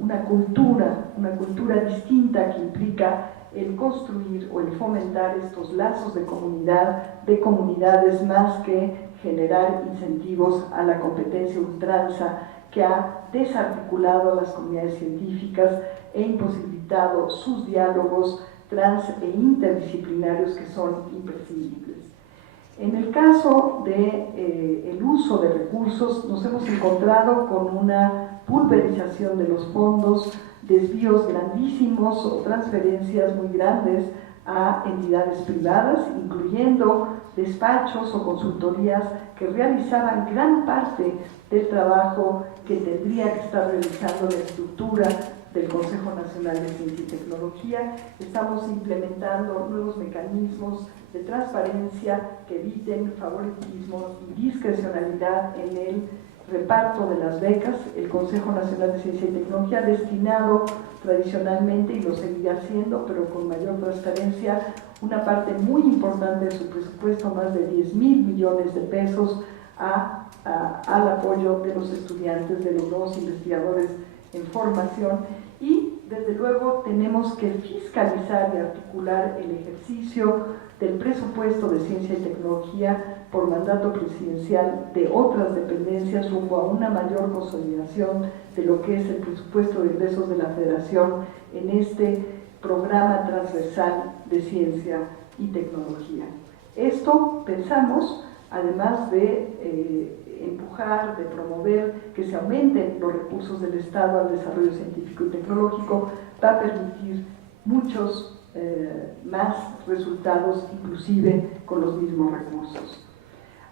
una cultura distinta que implica el construir o el fomentar estos lazos de comunidad, de comunidades, más que generar incentivos a la competencia ultranza que ha desarticulado a las comunidades científicas e imposibilitado sus diálogos trans e interdisciplinarios que son imprescindibles. En el caso del uso de recursos, nos hemos encontrado con una pulverización de los fondos, desvíos grandísimos o transferencias muy grandes a entidades privadas, incluyendo despachos o consultorías que realizaban gran parte del trabajo que tendría que estar realizando la estructura del Consejo Nacional de Ciencia y Tecnología. Estamos implementando nuevos mecanismos de transparencia que eviten favoritismo y discrecionalidad en el reparto de las becas. El Consejo Nacional de Ciencia y Tecnología ha destinado tradicionalmente, y lo seguirá haciendo, pero con mayor transparencia, una parte muy importante de su presupuesto, más de 10,000 millones de pesos, al apoyo de los estudiantes, de los nuevos investigadores en formación. Y desde luego tenemos que fiscalizar y articular el ejercicio del presupuesto de ciencia y tecnología por mandato presidencial de otras dependencias rumbo a una mayor consolidación de lo que es el presupuesto de ingresos de la Federación en este programa transversal de ciencia y tecnología. Esto, pensamos, además de empujar, de promover que se aumenten los recursos del Estado al desarrollo científico y tecnológico, va a permitir muchos más resultados, inclusive con los mismos recursos.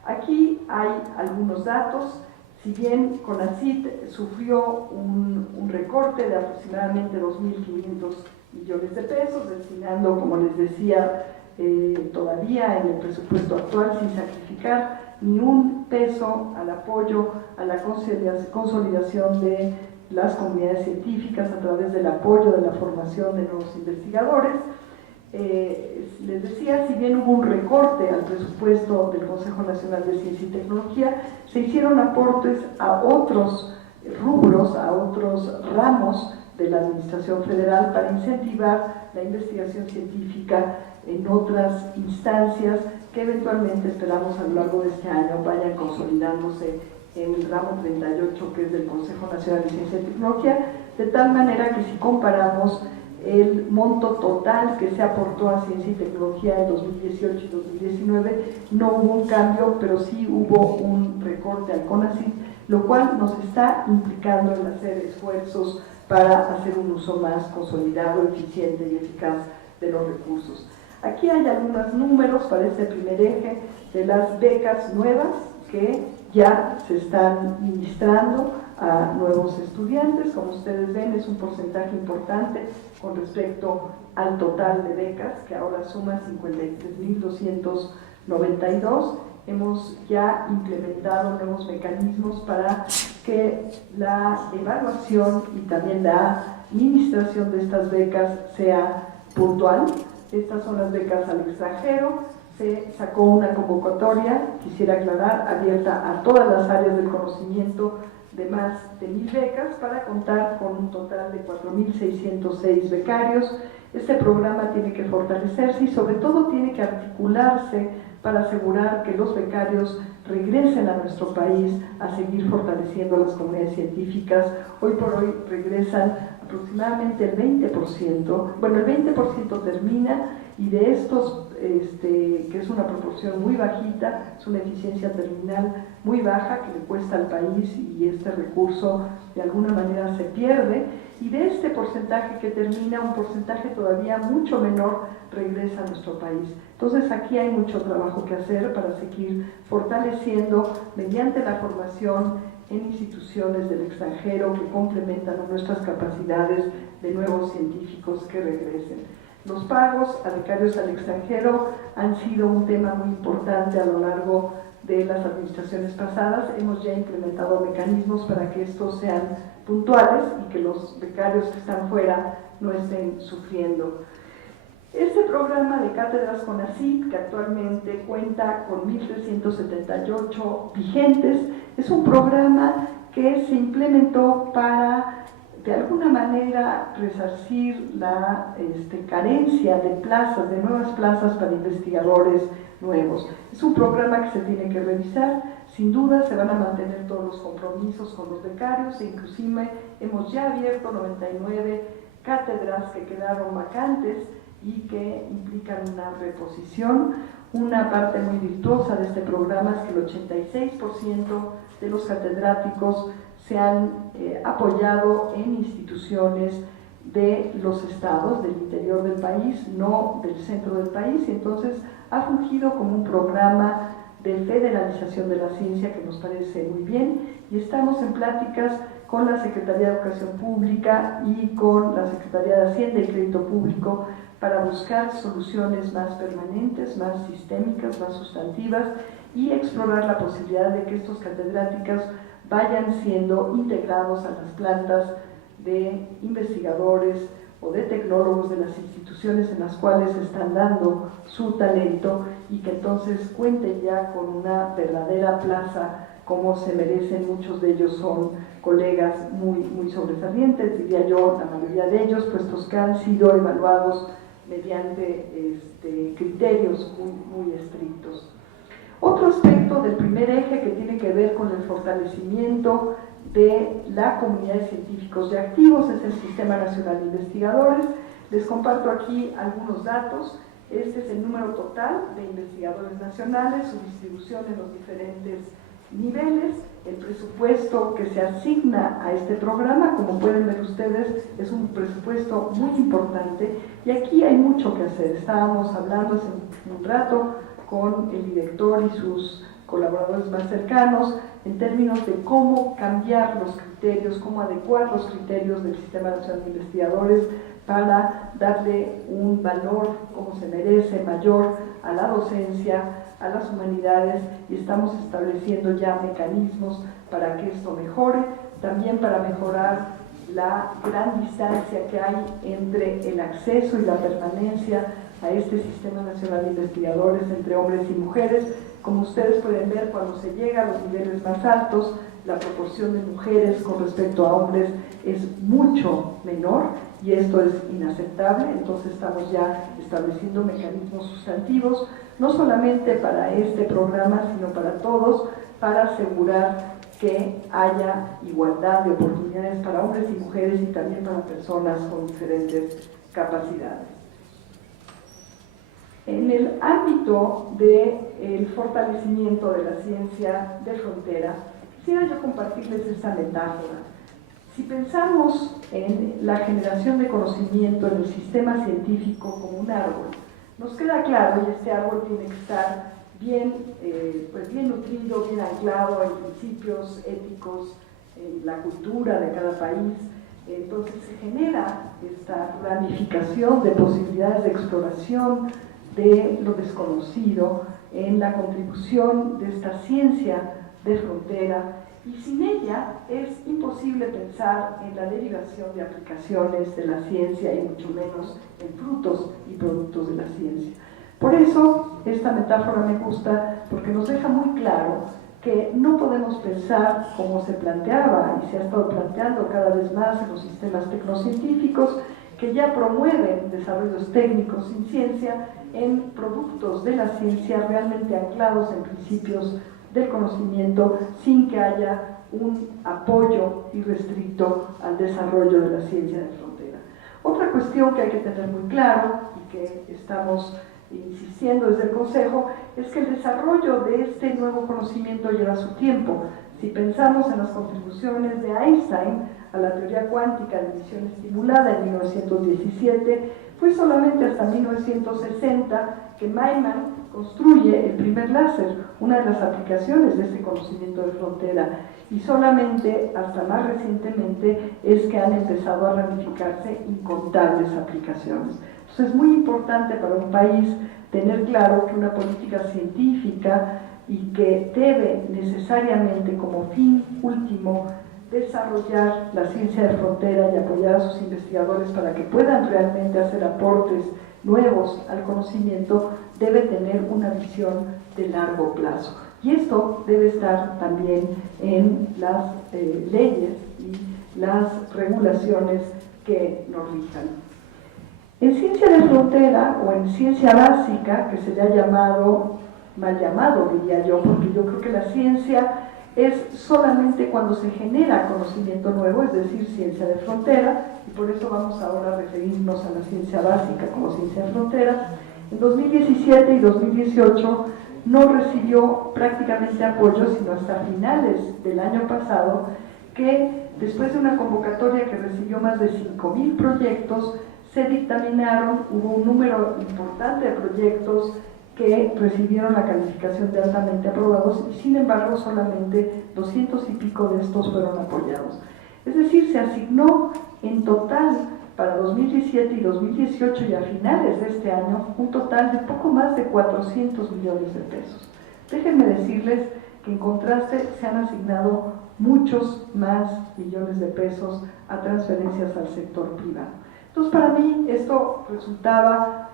Aquí hay algunos datos. Si bien CONACYT sufrió un recorte de aproximadamente 2.500 millones de pesos, destinando, como les decía, todavía en el presupuesto actual, sin sacrificar ni un peso al apoyo a la consolidación de las comunidades científicas a través del apoyo de la formación de nuevos investigadores. Les decía, si bien hubo un recorte al presupuesto del Consejo Nacional de Ciencia y Tecnología, se hicieron aportes a otros rubros, a otros ramos de la Administración Federal para incentivar la investigación científica en otras instancias que eventualmente esperamos a lo largo de este año vayan consolidándose en el ramo 38, que es del Consejo Nacional de Ciencia y Tecnología, de tal manera que si comparamos el monto total que se aportó a ciencia y tecnología en 2018 y 2019, no hubo un cambio, pero sí hubo un recorte al CONACYT, lo cual nos está implicando en hacer esfuerzos para hacer un uso más consolidado, eficiente y eficaz de los recursos. Aquí hay algunos números para este primer eje de las becas nuevas que ya se están ministrando a nuevos estudiantes. Como ustedes ven, es un porcentaje importante con respecto al total de becas, que ahora suma 53.292. Hemos ya implementado nuevos mecanismos para que la evaluación y también la administración de estas becas sea puntual. Estas son las becas al extranjero. Se sacó una convocatoria, quisiera aclarar, abierta a todas las áreas del conocimiento de más de 1,000 becas para contar con un total de 4.606 becarios. Este programa tiene que fortalecerse y sobre todo tiene que articularse para asegurar que los becarios regresen a nuestro país a seguir fortaleciendo las comunidades científicas. Hoy por hoy regresan aproximadamente el 20%, bueno, el 20% termina y de estos, que es una proporción muy bajita, es una eficiencia terminal muy baja que le cuesta al país y este recurso de alguna manera se pierde, y de este porcentaje que termina, un porcentaje todavía mucho menor regresa a nuestro país. Entonces aquí hay mucho trabajo que hacer para seguir fortaleciendo mediante la formación en instituciones del extranjero que complementan nuestras capacidades de nuevos científicos que regresen. Los pagos a becarios al extranjero han sido un tema muy importante a lo largo de las administraciones pasadas. Hemos ya implementado mecanismos para que estos sean puntuales y que los becarios que están fuera no estén sufriendo. Este programa de cátedras CONACYT, que actualmente cuenta con 1.378 vigentes, es un programa que se implementó para, de alguna manera, resarcir la carencia de plazas, de nuevas plazas para investigadores nuevos. Es un programa que se tiene que revisar. Sin duda se van a mantener todos los compromisos con los becarios e inclusive hemos ya abierto 99 cátedras que quedaron vacantes y que implican una reposición. Una parte muy virtuosa de este programa es que el 86% de los catedráticos se han apoyado en instituciones de los estados, del interior del país, no del centro del país, y entonces ha fungido como un programa de federalización de la ciencia que nos parece muy bien, y estamos en pláticas con la Secretaría de Educación Pública y con la Secretaría de Hacienda y Crédito Público para buscar soluciones más permanentes, más sistémicas, más sustantivas y explorar la posibilidad de que estos catedráticos vayan siendo integrados a las plantas de investigadores o de tecnólogos de las instituciones en las cuales están dando su talento y que entonces cuenten ya con una verdadera plaza como se merecen. Muchos de ellos son colegas muy sobresalientes, diría yo, la mayoría de ellos, puestos que han sido evaluados mediante criterios muy estrictos. Otro aspecto del primer eje que tiene que ver con el fortalecimiento de la comunidad de científicos y activos es el Sistema Nacional de Investigadores. Les comparto aquí algunos datos. Este es el número total de investigadores nacionales, su distribución en los diferentes niveles, el presupuesto que se asigna a este programa. Como pueden ver ustedes, es un presupuesto muy importante y aquí hay mucho que hacer. Estábamos hablando hace un rato con el director y sus colaboradores más cercanos en términos de cómo cambiar los criterios, cómo adecuar los criterios del Sistema Nacional de Investigadores para darle un valor, como se merece, mayor a la docencia, a las humanidades, y estamos estableciendo ya mecanismos para que esto mejore, también para mejorar la gran distancia que hay entre el acceso y la permanencia a este Sistema Nacional de Investigadores entre hombres y mujeres. Como ustedes pueden ver, cuando se llega a los niveles más altos, la proporción de mujeres con respecto a hombres es mucho menor y esto es inaceptable. Entonces estamos ya estableciendo mecanismos sustantivos, no solamente para este programa, sino para todos, para asegurar que haya igualdad de oportunidades para hombres y mujeres y también para personas con diferentes capacidades. En el ámbito del fortalecimiento de la ciencia de frontera, quisiera yo compartirles esta metáfora. Si pensamos en la generación de conocimiento en el sistema científico como un árbol, nos queda claro, y este árbol tiene que estar bien nutrido, bien anclado en principios éticos, en la cultura de cada país. Entonces se genera esta ramificación de posibilidades de exploración de lo desconocido en la contribución de esta ciencia de frontera, y sin ella es imposible pensar en la derivación de aplicaciones de la ciencia y mucho menos en frutos y productos de la ciencia. Por eso esta metáfora me gusta, porque nos deja muy claro que no podemos pensar como se planteaba y se ha estado planteando cada vez más en los sistemas tecnocientíficos, que ya promueven desarrollos técnicos sin ciencia, en productos de la ciencia realmente anclados en principios del conocimiento, sin que haya un apoyo irrestricto al desarrollo de la ciencia de frontera. Otra cuestión que hay que tener muy claro y que estamos insistiendo desde el Consejo es que el desarrollo de este nuevo conocimiento lleva su tiempo. Si pensamos en las contribuciones de Einstein a la teoría cuántica de emisión estimulada en 1917, fue solamente hasta 1960 que Maimon construye el primer láser, una de las aplicaciones de este conocimiento de frontera, y solamente hasta más recientemente es que han empezado a ramificarse incontables aplicaciones. Entonces es muy importante para un país tener claro que una política científica y que debe necesariamente como fin último desarrollar la ciencia de frontera y apoyar a sus investigadores para que puedan realmente hacer aportes nuevos al conocimiento, debe tener una visión de largo plazo. Y esto debe estar también en las leyes y las regulaciones que nos rijan. En ciencia de frontera o en ciencia básica, que se le ha llamado, mal llamado diría yo, porque yo creo que la ciencia es solamente cuando se genera conocimiento nuevo, es decir, ciencia de frontera, y por eso vamos ahora a referirnos a la ciencia básica como ciencia de frontera. En 2017 y 2018 no recibió prácticamente apoyo, sino hasta finales del año pasado, que después de una convocatoria que recibió más de 5.000 proyectos, se dictaminaron, hubo un número importante de proyectos que recibieron la calificación de altamente aprobados y sin embargo solamente 200 y pico de estos fueron apoyados. Es decir, se asignó en total para 2017 y 2018 y a finales de este año un total de poco más de 400 millones de pesos. Déjenme decirles que en contraste se han asignado muchos más millones de pesos a transferencias al sector privado. Entonces para mí esto resultaba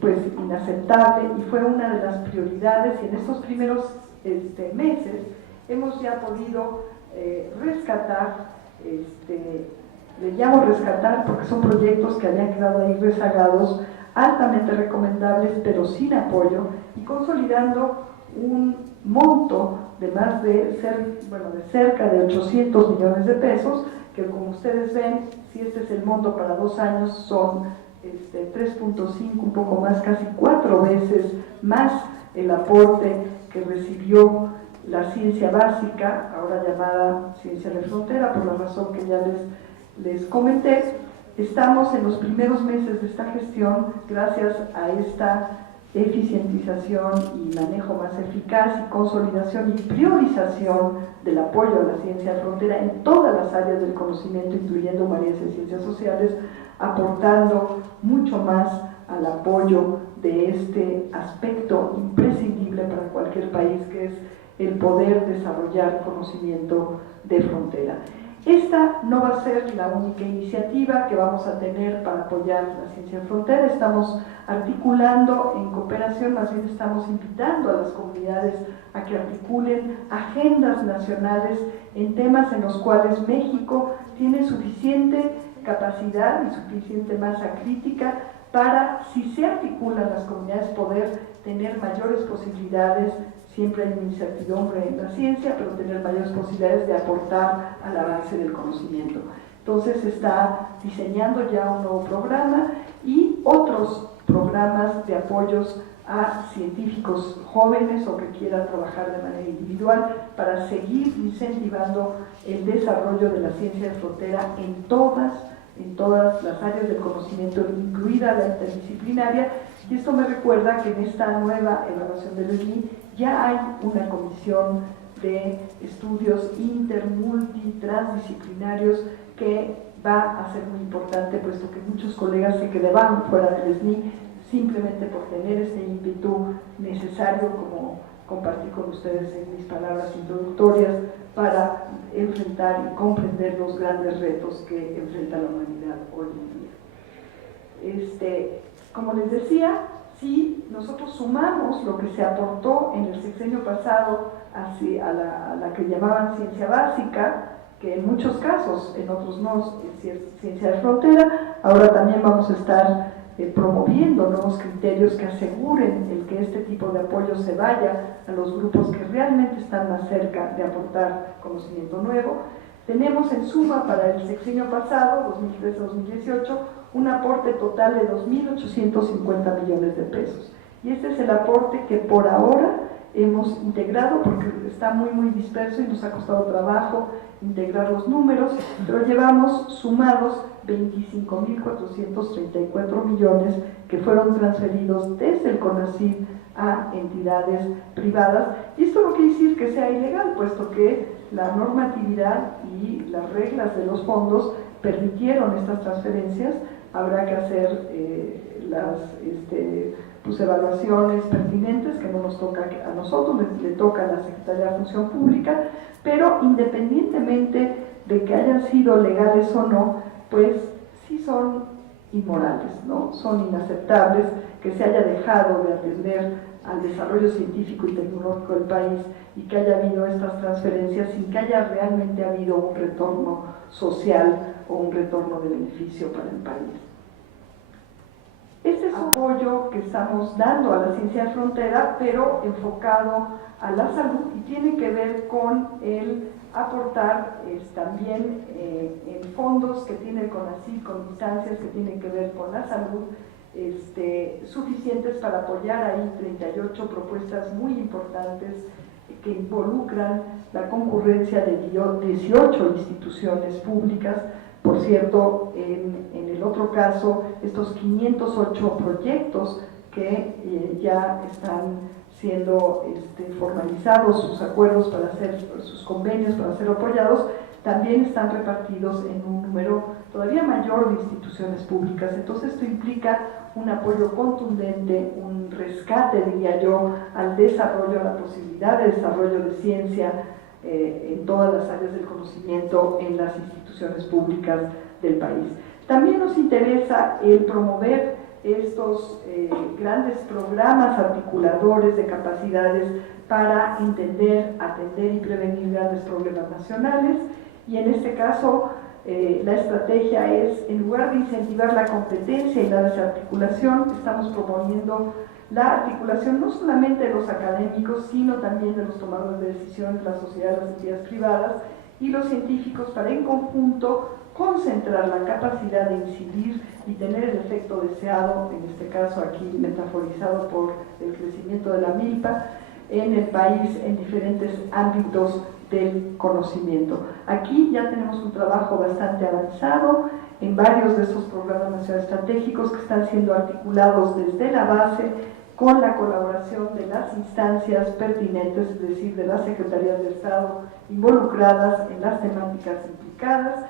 pues inaceptable y fue una de las prioridades, y en estos primeros meses hemos ya podido rescatar, le llamo rescatar porque son proyectos que habían quedado ahí rezagados, altamente recomendables pero sin apoyo, y consolidando un monto de más de cerca de 800 millones de pesos, que como ustedes ven, si este es el monto para 2 años, son 3.5, un poco más, casi 4 veces más el aporte que recibió la ciencia básica, ahora llamada ciencia de frontera, por la razón que ya les comenté. Estamos en los primeros meses de esta gestión, gracias a esta eficientización y manejo más eficaz y consolidación y priorización del apoyo a la ciencia de frontera en todas las áreas del conocimiento, incluyendo humanidades y ciencias sociales, aportando mucho más al apoyo de este aspecto imprescindible para cualquier país, que es el poder desarrollar conocimiento de frontera. Esta no va a ser la única iniciativa que vamos a tener para apoyar la ciencia de frontera. Estamos articulando en cooperación, más bien estamos invitando a las comunidades a que articulen agendas nacionales en temas en los cuales México tiene suficiente capacidad y suficiente masa crítica para, si se articulan las comunidades, poder tener mayores posibilidades. Siempre hay una incertidumbre en la ciencia, pero tener mayores posibilidades de aportar al avance del conocimiento. Entonces se está diseñando ya un nuevo programa y otros programas de apoyos a científicos jóvenes o que quieran trabajar de manera individual para seguir incentivando el desarrollo de la ciencia de frontera en todas las áreas del conocimiento, incluida la interdisciplinaria. Y esto me recuerda que en esta nueva evaluación del SNI ya hay una comisión de estudios transdisciplinarios que va a ser muy importante, puesto que muchos colegas se quedaban fuera del SNI simplemente por tener este ímpetu necesario, como compartí con ustedes en mis palabras introductorias, para enfrentar y comprender los grandes retos que enfrenta la humanidad hoy en día. Como les decía, si nosotros sumamos lo que se aportó en el sexenio pasado a la que llamaban ciencia básica, que en muchos casos, en otros no, es ciencia de frontera, ahora también vamos a estar promoviendo nuevos criterios que aseguren el que este tipo de apoyo se vaya a los grupos que realmente están más cerca de aportar conocimiento nuevo. Tenemos en suma para el sexenio pasado, 2013-2018, un aporte total de 2.850 millones de pesos. Y este es el aporte que por ahora hemos integrado, porque está muy disperso y nos ha costado trabajo integrar los números, pero llevamos sumados 25.434 millones que fueron transferidos desde el CONACYT a entidades privadas. Y esto no quiere decir que sea ilegal, puesto que la normatividad y las reglas de los fondos permitieron estas transferencias. Habrá que hacer las evaluaciones pertinentes, que no nos toca a nosotros, le toca a la Secretaría de Función Pública, pero independientemente de que hayan sido legales o no, pues sí son inmorales, ¿no? Son inaceptables que se haya dejado de atender al desarrollo científico y tecnológico del país y que haya habido estas transferencias sin que haya realmente habido un retorno social o un retorno de beneficio para el país. Este es un apoyo que estamos dando a la ciencia de frontera, pero enfocado a la salud, y tiene que ver con el aportar también en fondos que tiene el CONACYT, con instancias que tienen que ver con la salud, suficientes para apoyar ahí 38 propuestas muy importantes que involucran la concurrencia de 18 instituciones públicas. Por cierto, en el otro caso, estos 508 proyectos que ya están siendo formalizados, sus acuerdos para hacer, sus convenios para ser apoyados, también están repartidos en un número todavía mayor de instituciones públicas. Entonces esto implica un apoyo contundente, un rescate, diría yo, al desarrollo, a la posibilidad de desarrollo de ciencia en todas las áreas del conocimiento en las instituciones públicas del país. También nos interesa el promover estos grandes programas articuladores de capacidades para entender, atender y prevenir grandes problemas nacionales, y en este caso la estrategia es, en lugar de incentivar la competencia y la desarticulación, estamos proponiendo la articulación no solamente de los académicos, sino también de los tomadores de decisiones, la sociedad, las entidades privadas y los científicos, para en conjunto concentrar la capacidad de incidir y tener el efecto deseado, en este caso aquí metaforizado por el crecimiento de la milpa, en el país en diferentes ámbitos del conocimiento. Aquí ya tenemos un trabajo bastante avanzado en varios de esos programas nacionales estratégicos que están siendo articulados desde la base con la colaboración de las instancias pertinentes, es decir, de las secretarías de Estado involucradas en las temáticas implicadas,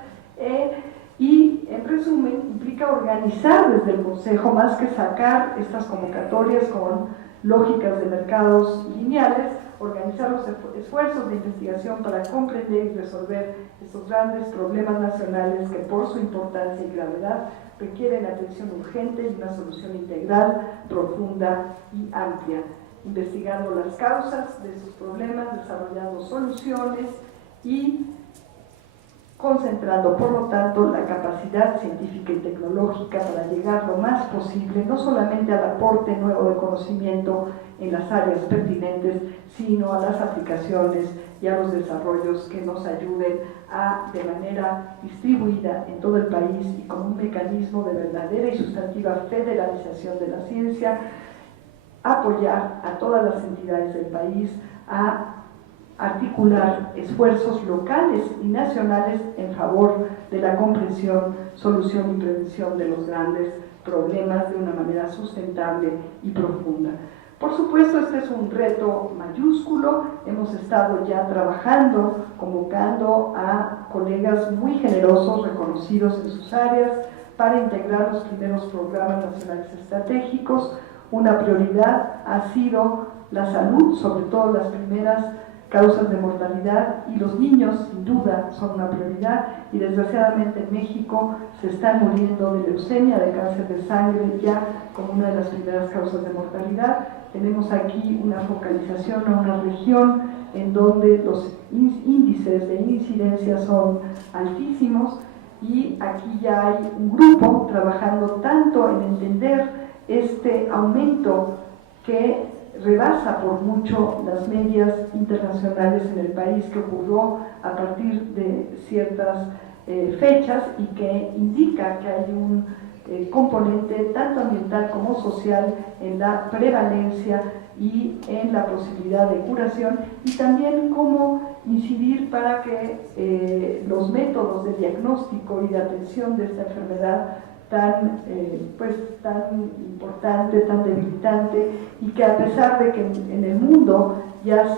y en resumen implica organizar desde el Consejo, más que sacar estas convocatorias con lógicas de mercados lineales, organizar los esfuerzos de investigación para comprender y resolver estos grandes problemas nacionales que por su importancia y gravedad requieren atención urgente y una solución integral, profunda y amplia, investigando las causas de esos problemas, desarrollando soluciones y concentrando, por lo tanto, la capacidad científica y tecnológica para llegar lo más posible, no solamente al aporte nuevo de conocimiento en las áreas pertinentes, sino a las aplicaciones y a los desarrollos que nos ayuden a, de manera distribuida en todo el país y con un mecanismo de verdadera y sustantiva federalización de la ciencia, apoyar a todas las entidades del país a articular esfuerzos locales y nacionales en favor de la comprensión, solución y prevención de los grandes problemas de una manera sustentable y profunda. Por supuesto, este es un reto mayúsculo. Hemos estado ya trabajando, convocando a colegas muy generosos, reconocidos en sus áreas, para integrar los primeros programas nacionales estratégicos. Una prioridad ha sido la salud, sobre todo las primeras causas de mortalidad, y los niños sin duda son una prioridad, y desgraciadamente en México se están muriendo de leucemia, de cáncer de sangre, ya como una de las primeras causas de mortalidad. Tenemos aquí una focalización a una región en donde los índices de incidencia son altísimos, y aquí ya hay un grupo trabajando tanto en entender este aumento que rebasa por mucho las medias internacionales en el país, que ocurrió a partir de ciertas fechas y que indica que hay un componente tanto ambiental como social en la prevalencia y en la posibilidad de curación, y también cómo incidir para que los métodos de diagnóstico y de atención de esta enfermedad tan importante, tan debilitante, y que a pesar de que en el mundo ya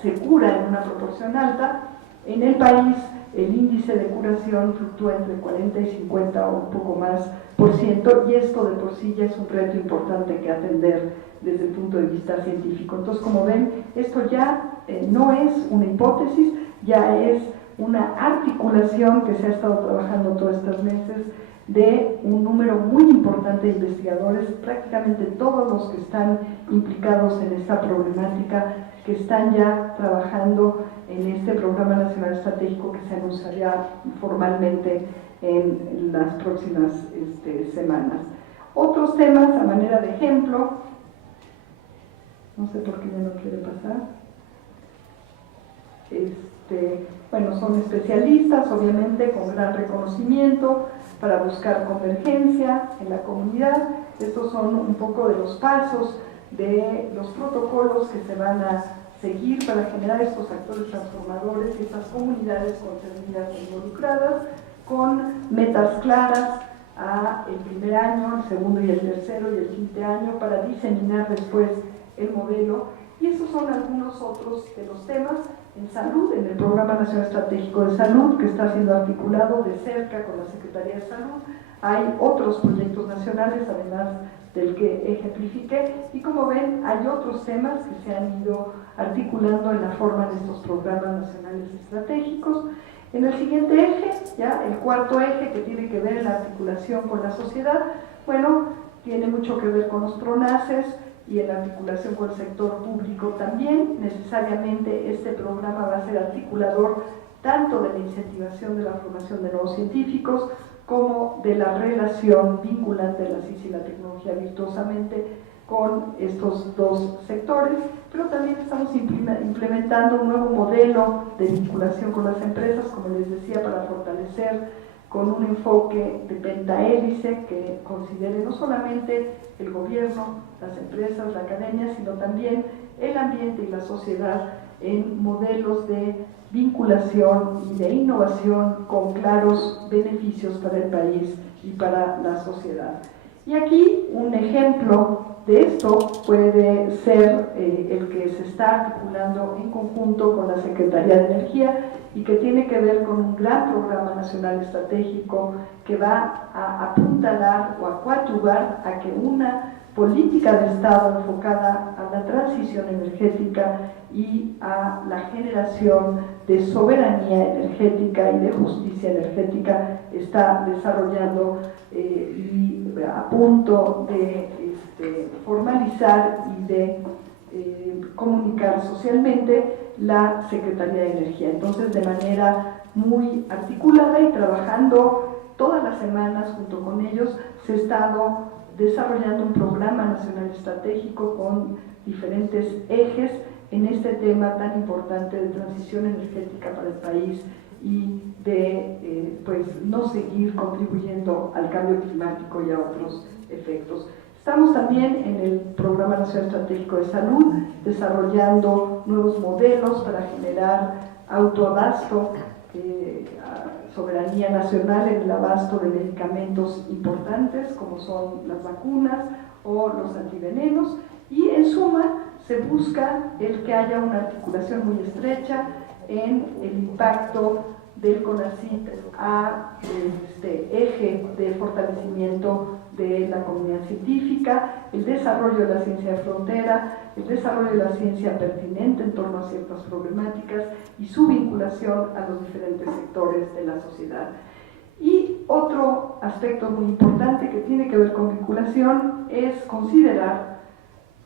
se cura en una proporción alta, en el país el índice de curación fluctúa entre 40 y 50 o un poco más por ciento, y esto de por sí ya es un reto importante que atender desde el punto de vista científico. Entonces, como ven, esto ya no es una hipótesis, ya es una articulación que se ha estado trabajando todos estos meses de un número muy importante de investigadores, prácticamente todos los que están implicados en esta problemática, que están ya trabajando en este Programa Nacional Estratégico que se anunciará formalmente en las próximas semanas. Otros temas, a manera de ejemplo, no sé por qué ya no quiere pasar. Bueno, son especialistas, obviamente, con gran reconocimiento para buscar convergencia en la comunidad. Estos son un poco de los pasos, de los protocolos que se van a seguir para generar estos actores transformadores y estas comunidades concernidas e involucradas, con metas claras a el primer año, el segundo y el tercero y el quinto año, para diseminar después el modelo. Y esos son algunos otros de los temas. En salud, en el Programa Nacional Estratégico de Salud, que está siendo articulado de cerca con la Secretaría de Salud, hay otros proyectos nacionales, además del que ejemplifiqué, y como ven, hay otros temas que se han ido articulando en la forma de estos programas nacionales estratégicos. En el siguiente eje, ya el cuarto eje, que tiene que ver en la articulación con la sociedad, bueno, tiene mucho que ver con los PRONACES y en la articulación con el sector público también. Necesariamente este programa va a ser articulador tanto de la incentivación de la formación de nuevos científicos como de la relación vinculante de la ciencia y la tecnología virtuosamente con estos dos sectores, pero también estamos implementando un nuevo modelo de vinculación con las empresas, como les decía, para fortalecer con un enfoque de pentahélice que considere no solamente el gobierno, las empresas, la academia, sino también el ambiente y la sociedad en modelos de vinculación y de innovación con claros beneficios para el país y para la sociedad. Y aquí un ejemplo de esto puede ser el que se está articulando en conjunto con la Secretaría de Energía y que tiene que ver con un gran programa nacional estratégico que va a apuntalar o a coadyuvar a que una política de Estado enfocada a la transición energética y a la generación de soberanía energética y de justicia energética está desarrollando y a punto de formalizar y de comunicar socialmente la Secretaría de Energía. Entonces, de manera muy articulada y trabajando todas las semanas junto con ellos, se ha estado desarrollando un programa nacional estratégico con diferentes ejes en este tema tan importante de transición energética para el país y de no seguir contribuyendo al cambio climático y a otros efectos. Estamos también en el Programa Nacional Estratégico de Salud desarrollando nuevos modelos para generar autoabasto, soberanía nacional en el abasto de medicamentos importantes como son las vacunas o los antivenenos, y en suma se busca el que haya una articulación muy estrecha en el impacto del CONACYT a este eje de fortalecimiento de la comunidad científica, el desarrollo de la ciencia de frontera, el desarrollo de la ciencia pertinente en torno a ciertas problemáticas y su vinculación a los diferentes sectores de la sociedad. Y otro aspecto muy importante que tiene que ver con vinculación es considerar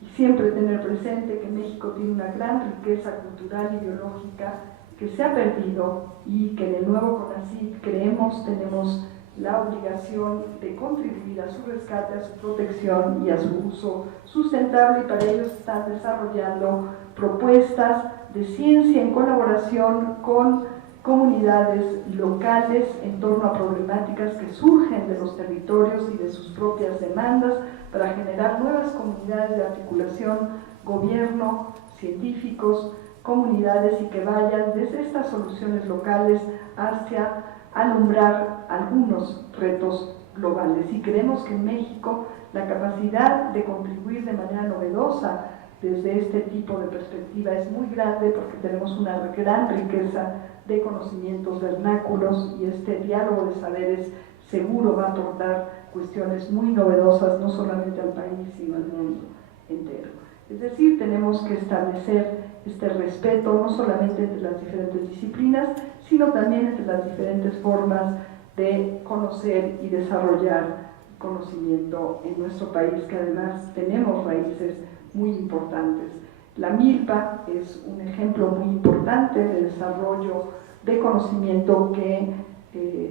y siempre tener presente que México tiene una gran riqueza cultural y biológica que se ha perdido y que en el nuevo CONACYT creemos tenemos la obligación de contribuir a su rescate, a su protección y a su uso sustentable, y para ello están desarrollando propuestas de ciencia en colaboración con comunidades locales en torno a problemáticas que surgen de los territorios y de sus propias demandas para generar nuevas comunidades de articulación, gobierno, científicos, comunidades, y que vayan desde estas soluciones locales hacia alumbrar algunos retos globales. Y creemos que en México la capacidad de contribuir de manera novedosa desde este tipo de perspectiva es muy grande, porque tenemos una gran riqueza de conocimientos vernáculos, y este diálogo de saberes seguro va a aportar cuestiones muy novedosas, no solamente al país, sino al mundo entero. Es decir, tenemos que establecer este respeto no solamente entre las diferentes disciplinas, sino también entre las diferentes formas de conocer y desarrollar conocimiento en nuestro país, que además tenemos raíces muy importantes. La milpa es un ejemplo muy importante de desarrollo de conocimiento que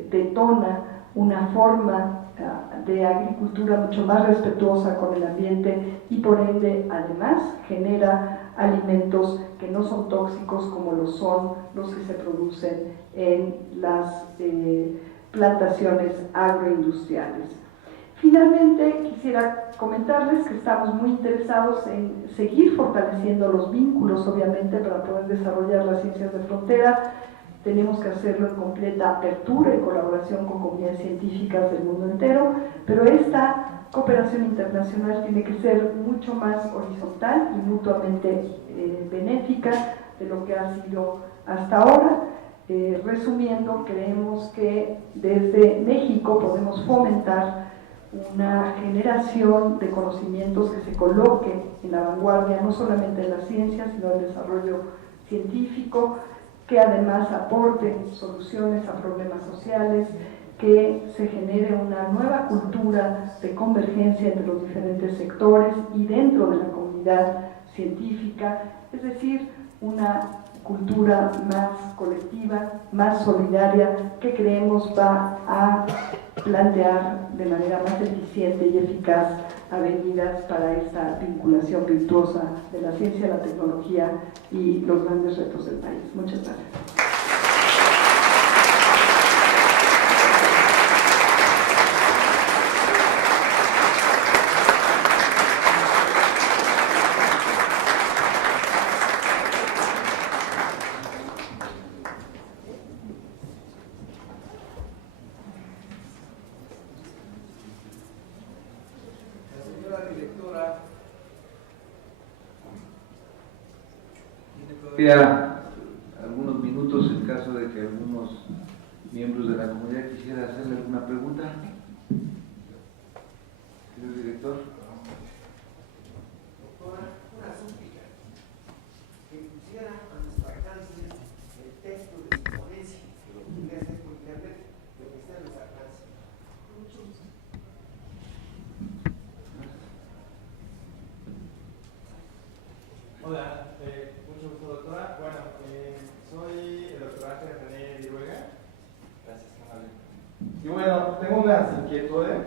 detona una forma de agricultura mucho más respetuosa con el ambiente, y por ende además genera alimentos que no son tóxicos como lo son los que se producen en las plantaciones agroindustriales. Finalmente, quisiera comentarles que estamos muy interesados en seguir fortaleciendo los vínculos, obviamente, para poder desarrollar las ciencias de frontera. Tenemos que hacerlo en completa apertura y colaboración con comunidades científicas del mundo entero, pero esta cooperación internacional tiene que ser mucho más horizontal y mutuamente benéfica de lo que ha sido hasta ahora. Resumiendo, creemos que desde México podemos fomentar una generación de conocimientos que se coloque en la vanguardia, no solamente en la ciencia, sino en el desarrollo científico, que además aporte soluciones a problemas sociales, que se genere una nueva cultura de convergencia entre los diferentes sectores y dentro de la comunidad científica, es decir, una cultura más colectiva, más solidaria, que creemos va a plantear de manera más eficiente y eficaz avenidas para esta vinculación virtuosa de la ciencia, la tecnología y los grandes retos del país. Muchas gracias. Algunos minutos en caso de que algunos miembros de la comunidad quisieran hacerle alguna pregunta. Señor director. Doctora, una súplica que pusiera a nuestro alcance el texto de su ponencia, que lo pudiera hacer por internet, lo que está a nuestro alcance. Mucho gusto. Hola, mucho gusto, doctora. Bueno, soy el doctor Ángel René Viruega. Gracias, canal. Y bueno, tengo unas inquietudes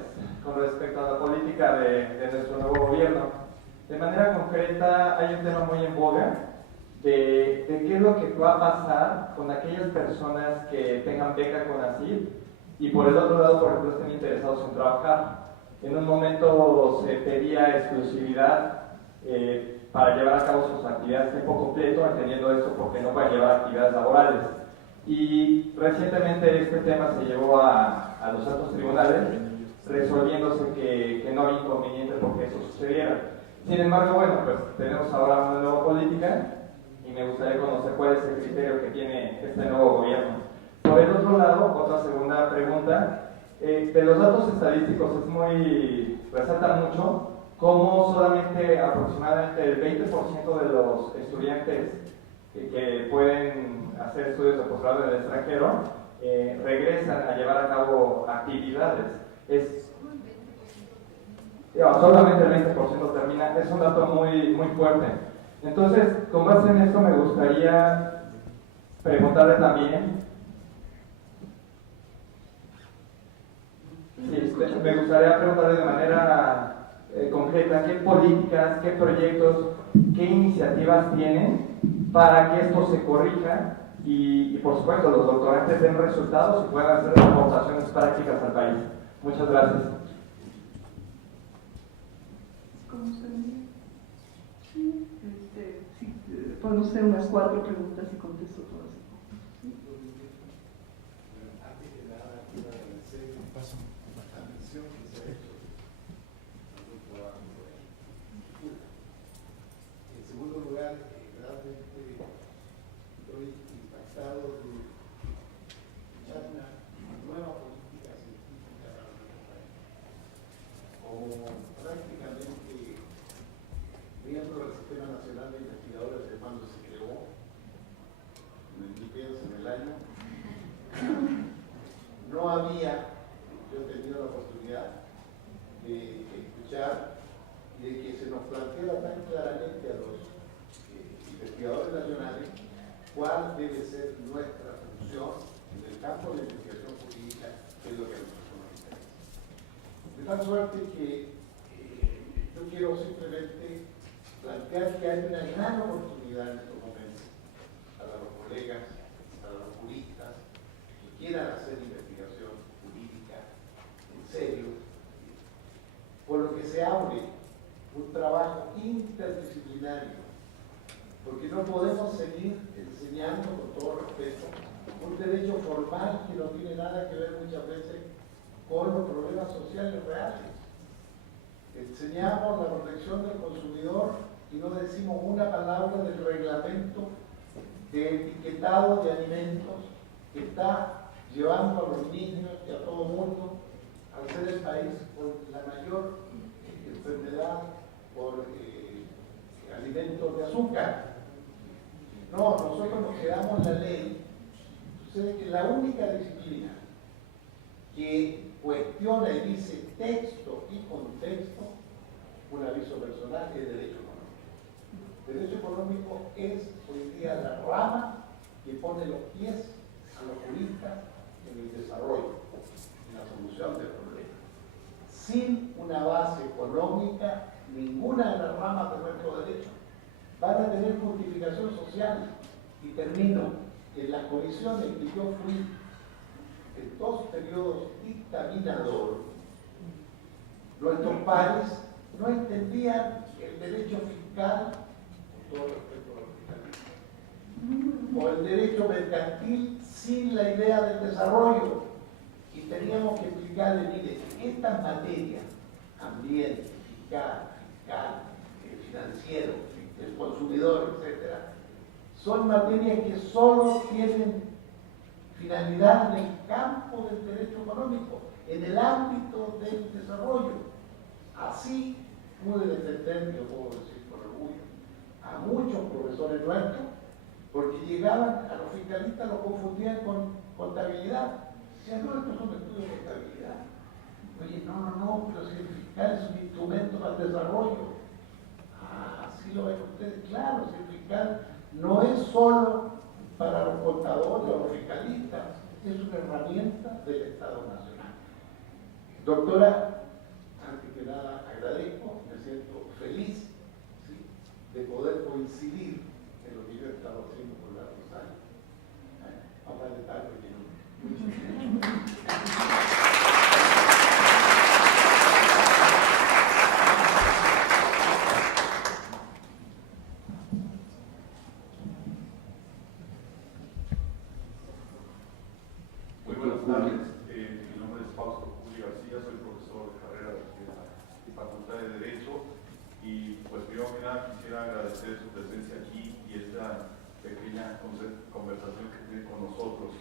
con respecto a la política de nuestro nuevo gobierno. De manera concreta, hay un tema muy en boga de qué es lo que va a pasar con aquellas personas que tengan beca con CONACYT y por el otro lado, por ejemplo, estén interesados en trabajar. En un momento se pedía exclusividad para llevar a cabo sus actividades a tiempo completo, entendiendo esto porque no pueden llevar actividades laborales. Y recientemente este tema se llevó a los altos tribunales, resolviéndose que no había inconveniente porque eso sucediera. Sin embargo, bueno, pues tenemos ahora una nueva política y me gustaría conocer cuál es el criterio que tiene este nuevo gobierno. Por el otro lado, otra segunda pregunta, de los datos estadísticos resalta mucho cómo solamente aproximadamente el 20% de los estudiantes que pueden hacer estudios de posgrado en el extranjero regresan a llevar a cabo actividades. Solamente el 20% termina, es un dato muy fuerte. Entonces, con base en esto me gustaría preguntarle también me gustaría preguntarle de manera concreta qué políticas, qué proyectos, qué iniciativas tienen para que esto se corrija y por supuesto los doctorantes den resultados y puedan hacer aportaciones prácticas al país. Muchas gracias. ¿Cómo se me... Sí, podemos hacer unas 4 preguntas y contesto todas. Antes que nada, quiero agradecer la mención que se ha hecho al buen trabajo de Pula. En segundo lugar, realmente estoy impactado de escuchar una nueva política científica para nuestro país. Como prácticamente miembro del Sistema Nacional de Investigadores de cuando se creó, en el IPES en el año, no había, yo he tenido la oportunidad de escuchar y de que se nos planteara tan claramente a los investigadores nacionales cuál debe ser nuestra función en el campo de la investigación jurídica, que es lo que a nosotros nos interesa. De tal suerte que yo quiero simplemente plantear que hay una gran oportunidad en estos momentos para los colegas, para los juristas que quieran hacer investigación jurídica en serio, por lo que se abre un trabajo interdisciplinario, porque no podemos seguir enseñando, con todo respeto, un derecho formal que no tiene nada que ver muchas veces con los problemas sociales reales. Enseñamos la protección del consumidor y no decimos una palabra del reglamento de etiquetado de alimentos que está llevando a los niños y a todo el mundo al ser el país con la mayor enfermedad por alimentos de azúcar. No, nosotros nos quedamos en la ley. Sucede que la única disciplina que cuestiona y dice texto y contexto, un aviso personal, es derecho económico. Derecho económico es hoy día la rama que pone los pies a los juristas en el desarrollo, en la solución del problema. Sin una base económica, ninguna de las ramas de nuestro derecho van a tener justificación social. Y termino, en las comisiones que yo fui en 2 periodos dictaminador, nuestros pares no entendían el derecho fiscal, con todo respeto al fiscalismo, o el derecho mercantil sin la idea del desarrollo. Y teníamos que explicarle, mire, estas materias, ambiente, fiscal, financiero, el consumidor, etc., son materias que solo tienen finalidad en el campo del derecho económico, en el ámbito del desarrollo. Así pude defender, yo puedo decir con orgullo, a muchos profesores nuestros, porque llegaban a los fiscalistas, los confundían con contabilidad. Decían, no, estos son estudios de contabilidad. Oye, no, pero si el fiscal es un instrumento para el desarrollo. Ah, así lo ven ustedes, claro, si el fiscal no es solo para los contadores o los fiscalistas, es una herramienta del Estado Nacional. Doctora, antes que nada agradezco, me siento feliz, ¿sí?, de poder coincidir en lo que yo he estado haciendo por largos años. Vamos a detalles que no. Su presencia aquí y esta pequeña conversación que tiene con nosotros.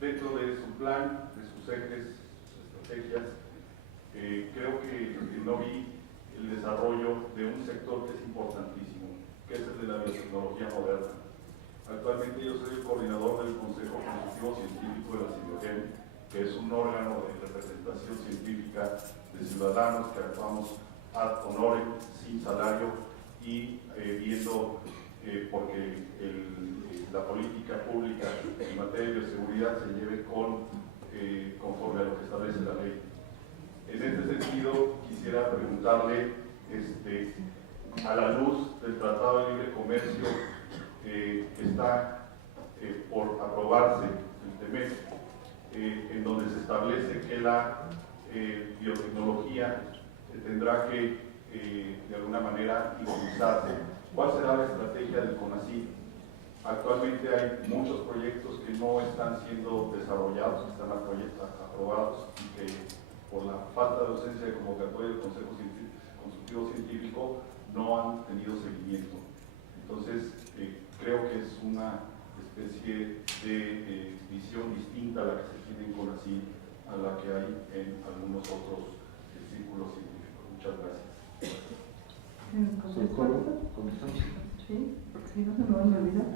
Dentro de su plan, de sus ejes, sus estrategias, creo que no vi el desarrollo de un sector que es importantísimo, que es el de la biotecnología moderna. Actualmente yo soy el coordinador del Consejo Consultivo Científico de la CIBIOGEN, que es un órgano de representación científica de ciudadanos que actuamos ad honorem, sin salario y viendo porque la política pública en materia de seguridad se lleve con conforme a lo que establece la ley. En este sentido, quisiera preguntarle, a la luz del Tratado de Libre Comercio que está por aprobarse el TEMEC, en donde se establece que la biotecnología tendrá que, de alguna manera, impulsarse. ¿Cuál será la estrategia del CONACYT? Actualmente hay muchos proyectos que no están siendo desarrollados, que están aprobados y que por la falta de ausencia de convocatoria del Consejo Consultivo Científico no han tenido seguimiento. Entonces, creo que es una especie de visión distinta a la que se tiene en CONACYT a la que hay en algunos otros círculos científicos. Muchas gracias. Sí, porque si no se me van a olvidar.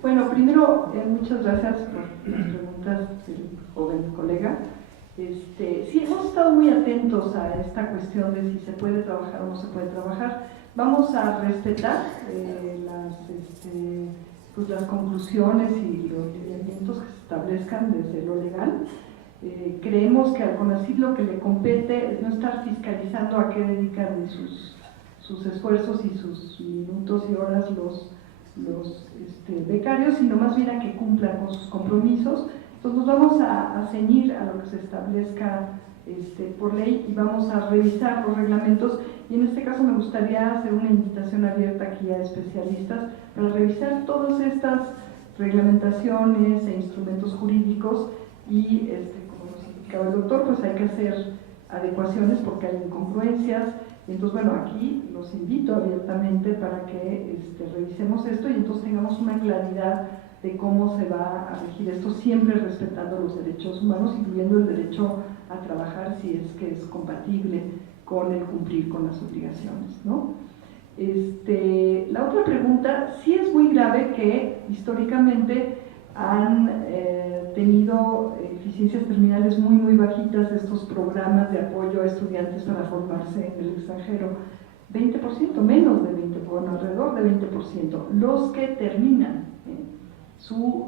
Bueno, primero, muchas gracias por las preguntas del joven colega. Sí, hemos estado muy atentos a esta cuestión de si se puede trabajar o no se puede trabajar. Vamos a respetar las conclusiones y los lineamientos que se establezcan desde lo legal. Creemos que al CONACYT lo que le compete es no estar fiscalizando a qué dedican sus esfuerzos y sus minutos y horas los becarios, sino más bien a que cumplan con sus compromisos. Entonces nos vamos a ceñir a lo que se establezca por ley y vamos a revisar los reglamentos, y en este caso me gustaría hacer una invitación abierta aquí a especialistas para revisar todas estas reglamentaciones e instrumentos jurídicos y, como nos indicaba el doctor, pues hay que hacer adecuaciones porque hay incongruencias. Entonces, bueno, aquí los invito abiertamente para que revisemos esto y entonces tengamos una claridad de cómo se va a regir esto, siempre respetando los derechos humanos, incluyendo el derecho a trabajar si es que es compatible con el cumplir con las obligaciones, ¿no? La otra pregunta, sí es muy grave que históricamente han tenido eficiencias terminales muy bajitas de estos programas de apoyo a estudiantes para formarse en el extranjero. 20%, menos de 20%, bueno, alrededor de 20%, los que terminan,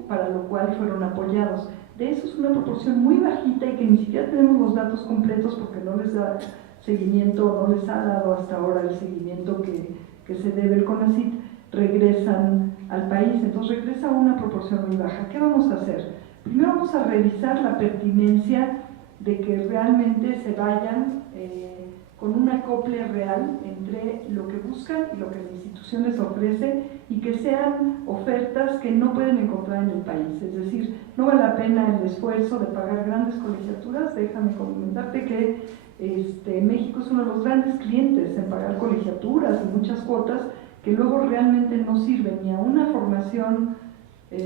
para lo cual fueron apoyados. De eso es una proporción muy bajita y que ni siquiera tenemos los datos completos porque no les da seguimiento, no les ha dado hasta ahora el seguimiento que se debe. El CONACYT regresan al país, entonces regresa a una proporción muy baja. ¿Qué vamos a hacer? Primero vamos a revisar la pertinencia de que realmente se vayan con un acople real entre lo que buscan y lo que la institución les ofrece, y que sean ofertas que no pueden encontrar en el país. Es decir, no vale la pena el esfuerzo de pagar grandes colegiaturas. Déjame comentarte que México es uno de los grandes clientes en pagar colegiaturas y muchas cuotas que luego realmente no sirven ni a una formación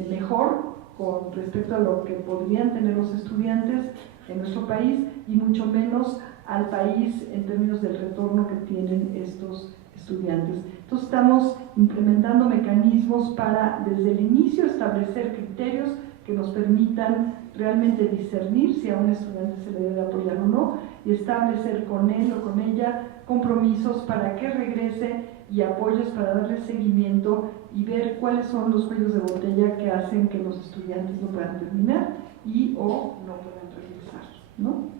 mejor con respecto a lo que podrían tener los estudiantes en nuestro país, y mucho menos al país en términos del retorno que tienen estos estudiantes. Entonces estamos implementando mecanismos para desde el inicio establecer criterios que nos permitan realmente discernir si a un estudiante se le debe apoyar o no, y establecer con él o con ella compromisos para que regrese y apoyos para darle seguimiento y ver cuáles son los cuellos de botella que hacen que los estudiantes no puedan terminar y o no puedan regresar, ¿no?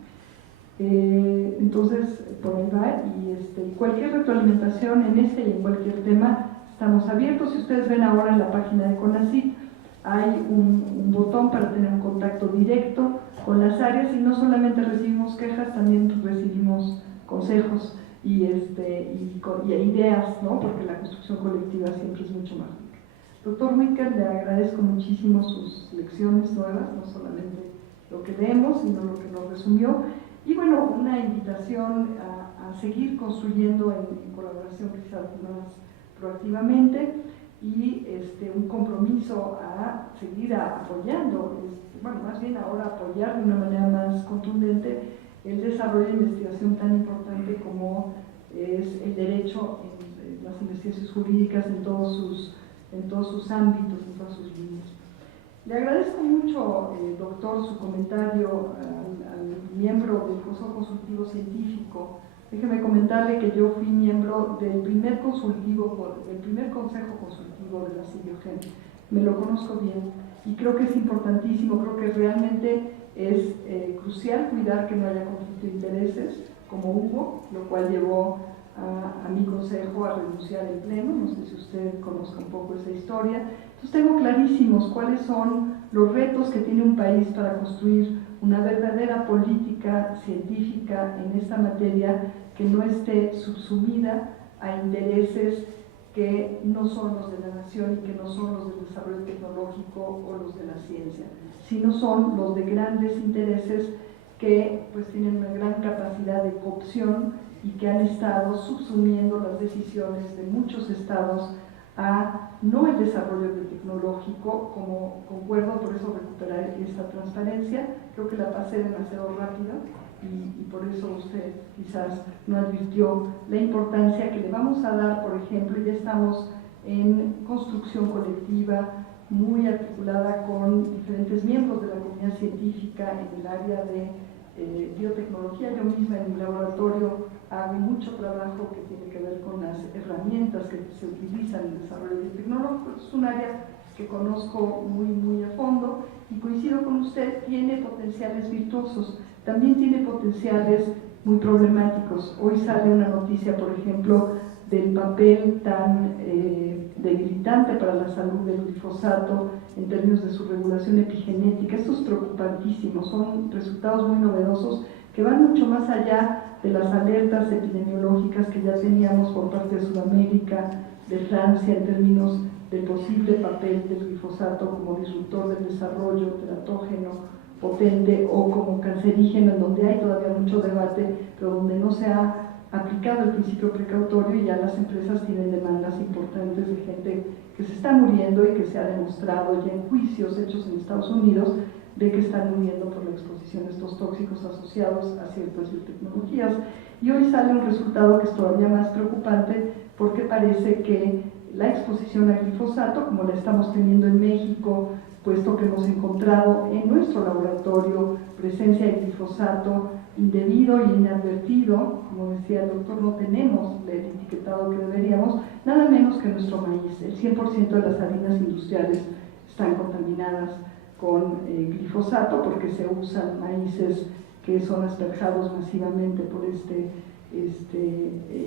Entonces, por ahí va, y cualquier retroalimentación en este y en cualquier tema estamos abiertos. Si ustedes ven ahora en la página de CONACYT, hay un botón para tener un contacto directo con las áreas, y no solamente recibimos quejas, también recibimos consejos y ideas, ¿no? Porque la construcción colectiva siempre es mucho más rica. Doctor Wicker, le agradezco muchísimo sus lecciones nuevas, no solamente lo que leemos, sino lo que nos resumió. Y bueno, una invitación a seguir construyendo en colaboración quizás más proactivamente, y un compromiso a seguir apoyando, bueno, más bien ahora apoyar de una manera más contundente el desarrollo de investigación tan importante como es el derecho en las investigaciones jurídicas en todos sus ámbitos, en todas sus líneas. Le agradezco mucho, doctor, su comentario al miembro del Consejo Consultivo Científico. Déjeme comentarle que yo fui miembro del primer Consejo Consultivo de la CIBIOGEN. Me lo conozco bien. y creo que es importantísimo, creo que realmente es crucial cuidar que no haya conflicto de intereses, como hubo, lo cual llevó a mi consejo a renunciar en pleno. No sé si usted conozca un poco esa historia. Entonces tengo clarísimos cuáles son los retos que tiene un país para construir una verdadera política científica en esta materia que no esté subsumida a intereses que no son los de la nación y que no son los del desarrollo tecnológico o los de la ciencia, sino son los de grandes intereses que pues tienen una gran capacidad de coopción y que han estado subsumiendo las decisiones de muchos estados a no el desarrollo tecnológico, como concuerdo, por eso recuperar esta transparencia. Creo que la pasé demasiado rápido y por eso usted quizás no advirtió la importancia que le vamos a dar. Por ejemplo, ya estamos en construcción colectiva muy articulada con diferentes miembros de la comunidad científica en el área de biotecnología. Yo misma en mi laboratorio hago mucho trabajo que tiene que ver con las herramientas que se utilizan en el desarrollo biotecnológico. Es un área que conozco muy a fondo y coincido con usted, tiene potenciales virtuosos, también tiene potenciales muy problemáticos. Hoy sale una noticia, por ejemplo, del papel tan debilitante para la salud del glifosato en términos de su regulación epigenética. Esto es preocupantísimo, son resultados muy novedosos que van mucho más allá de las alertas epidemiológicas que ya teníamos por parte de Sudamérica, de Francia, en términos del posible papel del glifosato como disruptor del desarrollo teratógeno potente o como cancerígeno, en donde hay todavía mucho debate, pero donde no se ha aplicado el principio precautorio y ya las empresas tienen demandas importantes de gente que se está muriendo y que se ha demostrado ya en juicios hechos en Estados Unidos de que están muriendo por la exposición de estos tóxicos asociados a ciertas biotecnologías. Y hoy sale un resultado que es todavía más preocupante porque parece que la exposición al glifosato, como la estamos teniendo en México, puesto que hemos encontrado en nuestro laboratorio presencia de glifosato indebido y inadvertido, como decía el doctor, no tenemos el etiquetado que deberíamos, nada menos que nuestro maíz. El 100% de las harinas industriales están contaminadas con glifosato porque se usan maíces que son asperjados masivamente por este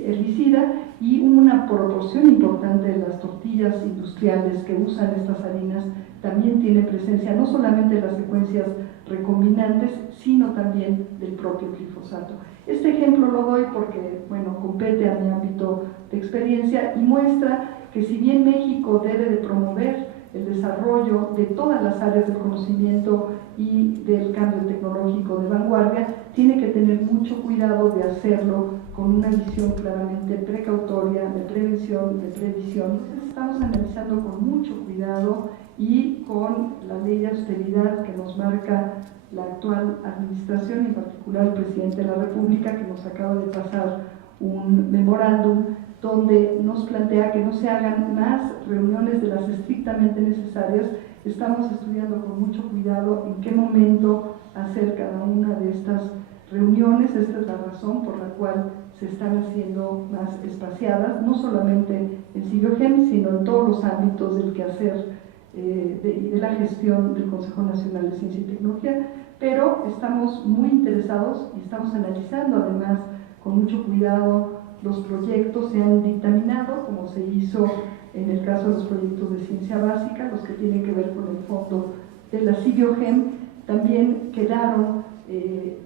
herbicida, y una proporción importante de las tortillas industriales que usan estas harinas también tiene presencia no solamente de las secuencias recombinantes, sino también del propio glifosato. Este ejemplo lo doy porque, bueno, compete a mi ámbito de experiencia y muestra que si bien México debe de promover el desarrollo de todas las áreas del conocimiento y del cambio tecnológico de vanguardia, tiene que tener mucho cuidado de hacerlo con una visión claramente precautoria, de prevención, de previsión. Entonces estamos analizando con mucho cuidado y con la ley de austeridad que nos marca la actual administración, en particular el presidente de la República, que nos acaba de pasar un memorándum donde nos plantea que no se hagan más reuniones de las estrictamente necesarias. Estamos estudiando con mucho cuidado en qué momento hacer cada una de estas reuniones. Esta es la razón por la cual se están haciendo más espaciadas, no solamente en CIBIOGEM, sino en todos los ámbitos del quehacer de la gestión del Consejo Nacional de Ciencia y Tecnología, pero estamos muy interesados y estamos analizando además con mucho cuidado los proyectos. Se han dictaminado, como se hizo en el caso de los proyectos de ciencia básica, los que tienen que ver con el fondo de la CIBIOGEM. También quedaron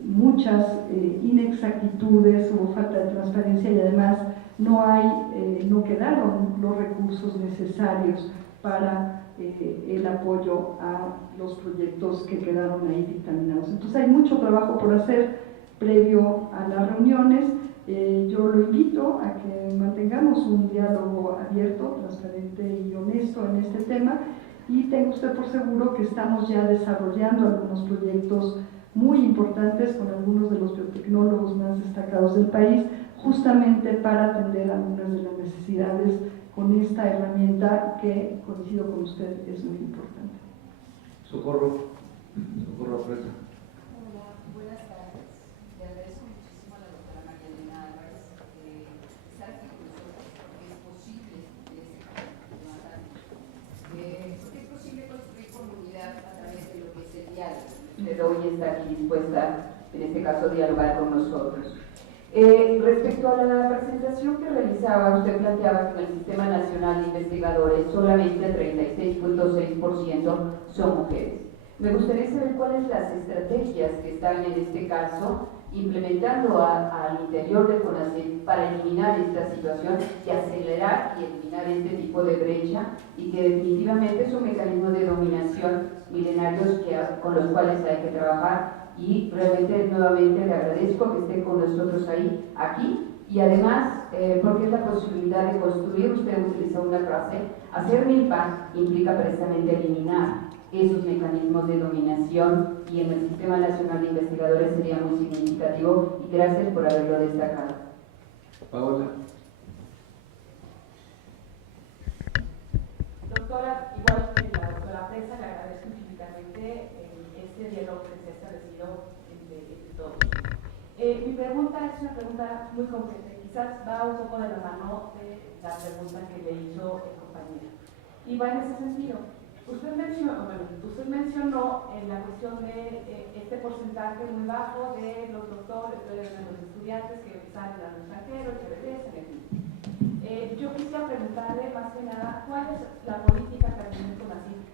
muchas inexactitudes, hubo falta de transparencia y además no quedaron los recursos necesarios para el apoyo a los proyectos que quedaron ahí dictaminados. Entonces hay mucho trabajo por hacer previo a las reuniones. Yo lo invito a que mantengamos un diálogo abierto, transparente y honesto en este tema, y tenga usted por seguro que estamos ya desarrollando algunos proyectos muy importantes con algunos de los biotecnólogos más destacados del país, justamente para atender algunas de las necesidades con esta herramienta que, coincido con usted, es muy importante. Socorro Fresa. Hola, buenas tardes. Le agradezco muchísimo a la doctora María Elena Álvarez estar aquí con nosotros, porque es posible en este tema tan porque es posible construir comunidad usted hoy está aquí dispuesta, en este caso, a dialogar con nosotros. Respecto a la presentación que realizaba, usted planteaba que en el Sistema Nacional de Investigadores solamente el 36.6% son mujeres. Me gustaría saber cuáles las estrategias que están en este caso implementando al interior del CONACYT para eliminar esta situación y acelerar y eliminar este tipo de brecha, y que definitivamente es un mecanismo de dominación milenarios con los cuales hay que trabajar. Y realmente nuevamente le agradezco que esté con nosotros aquí, y además porque es la posibilidad de construir. Usted utilizó una frase, hacer milpa implica precisamente eliminar esos mecanismos de dominación, y en el Sistema Nacional de Investigadores sería muy significativo, y gracias por haberlo destacado. Paola. Doctora, igual que la doctora Fresa, le agradezco infinitamente este diálogo que se ha establecido entre todos. Mi pregunta es una pregunta muy concreta, quizás va un poco de la mano de la pregunta que le hizo el compañero, y va en ese sentido. Usted mencionó en la cuestión de este porcentaje muy bajo de los doctores, de los estudiantes que salen al extranjero, que regresan, en fin. Yo quisiera preguntarle más que nada cuál es la política que tiene CONACYT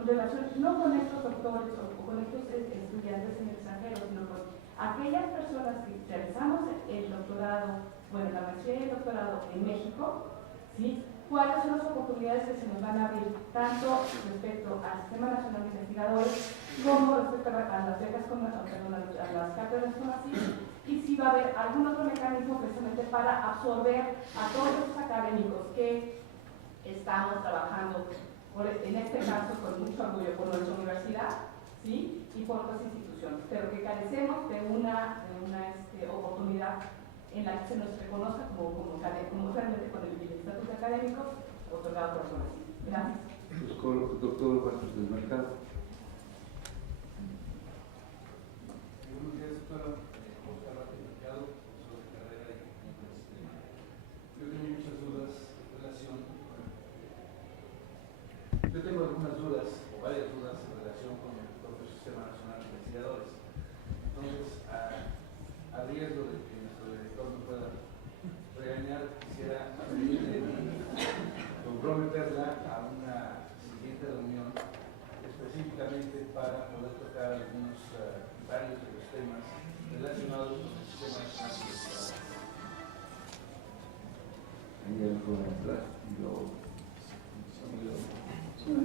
en relación no con estos doctores o con estos estudiantes en el extranjero, sino con aquellas personas que realizamos el doctorado, bueno, la maestría y el doctorado en México, ¿sí? ¿Cuáles son las oportunidades que se nos van a abrir, tanto respecto al Sistema Nacional de Investigadores como respecto a las becas, a las cátedras CONACYT? Y si va a haber algún otro mecanismo precisamente para absorber a todos los académicos que estamos trabajando, en este caso con mucho orgullo, por nuestra universidad, ¿sí? Y por otras instituciones, pero que carecemos de una oportunidad en la que se nos reconozca como realmente con el estatus académico otorgado por CONACYT. Gracias. Doctor Vázquez del Mercado. Buenos días, doctora. Oscar Vázquez del Mercado, profesor de carrera y ingeniero del sistema. Yo tengo muchas dudas en relación. Yo tengo algunas dudas, o varias dudas, en relación con el propio Sistema Nacional de Investigadores. Entonces, a riesgo de que nuestro director me pueda regañar, quisiera comprometerla a una siguiente reunión específicamente para poder tocar varios de los temas relacionados con el Sistema Nacional de Investigadores. Soy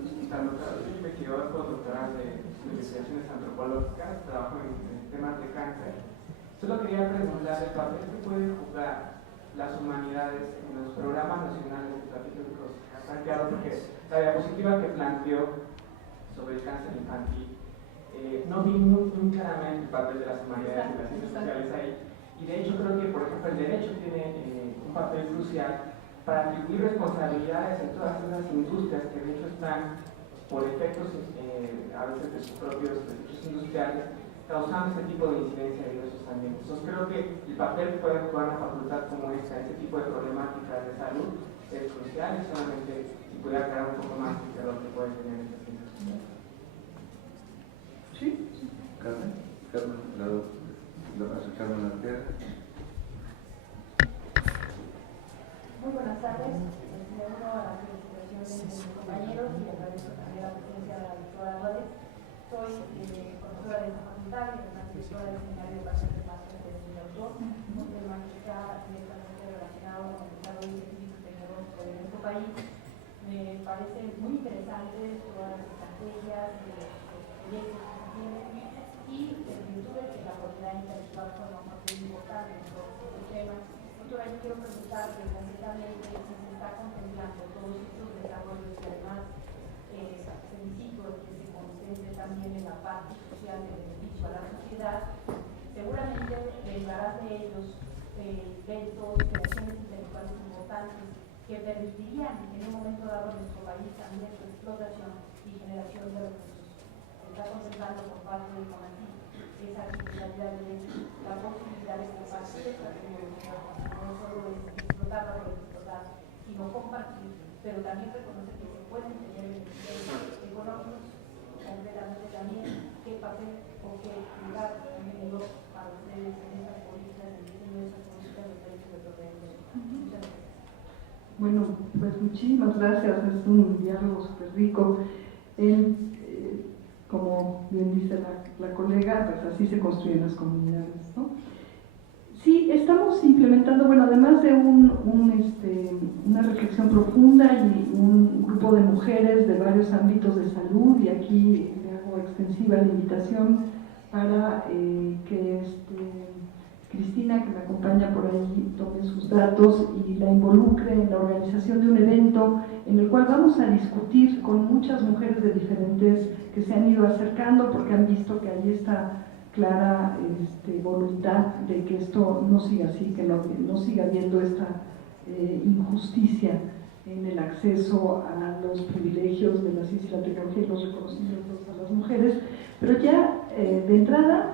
investigador postdoctoral de investigaciones antropológicas, trabajo en temas de cáncer. Solo quería preguntar el papel que pueden jugar las humanidades en los programas nacionales estratégicos que han planteado, porque la diapositiva que planteó sobre el cáncer infantil, no vi muy claramente el papel de las humanidades y las ciencias sociales ahí. Y de hecho creo que, por ejemplo, el derecho tiene un papel crucial para atribuir responsabilidades en todas esas industrias que de hecho están, por efectos a veces de sus propios derechos industriales, causando este tipo de incidencia en diversos ambientes. Entonces creo que el papel que puede jugar una facultad como esta, este tipo de problemáticas de salud, es crucial, y solamente si pudiera aclarar un poco más de lo que puede tener esta ciencia social. Sí. Carmen, Carmen Arteaga. Muy buenas tardes. Me uno a las felicitaciones de mis compañeros y agradezco también la presencia de la doctora Álvarez. Soy profesora de esta facultad y además directora del seminario de pacientes más de autor, un tema que está directamente relacionado con el desarrollo científico y tecnológico de nuestro país. Me parece muy interesante todas las estrategias de los proyectos que se tienen, y en virtud de que la comunidad intelectual forma un papel importante en todos estos temas. Doctora, yo quiero preguntarle concretamente si se está contemplando todos estos desarrollos y además felicito que se concentre también en la parte social de beneficio a la sociedad. Seguramente derivarán de ellos eventos, creaciones intelectuales importantes que permitirían en un momento dado en nuestro país también su explotación y generación de recursos. Se está contemplando por parte del CONACYT esa responsabilidad de la posibilidad de compartir esta tecnología, no solo es explotarla por explotar, sino compartir, pero también reconocer que se pueden tener beneficios económicos, concretamente también qué papel o qué lugar han tenido para ustedes en esas políticas, en el diseño de esas políticas de derechos de propiedad intelectual. Muchas gracias. Bueno, pues muchísimas gracias, es un diálogo súper rico. Como bien dice la colega, pues así se construyen las comunidades, ¿no? Sí, estamos implementando, bueno, además de una reflexión profunda y un grupo de mujeres de varios ámbitos de salud, y aquí le hago extensiva la invitación para que Cristina, que me acompaña por ahí, tome sus datos y la involucre en la organización de un evento en el cual vamos a discutir con muchas mujeres de diferentes que se han ido acercando porque han visto que ahí está clara voluntad de que esto no siga así, que no siga habiendo esta injusticia en el acceso a los privilegios de la ciencia y la tecnología y los reconocimientos a las mujeres. Pero ya de entrada,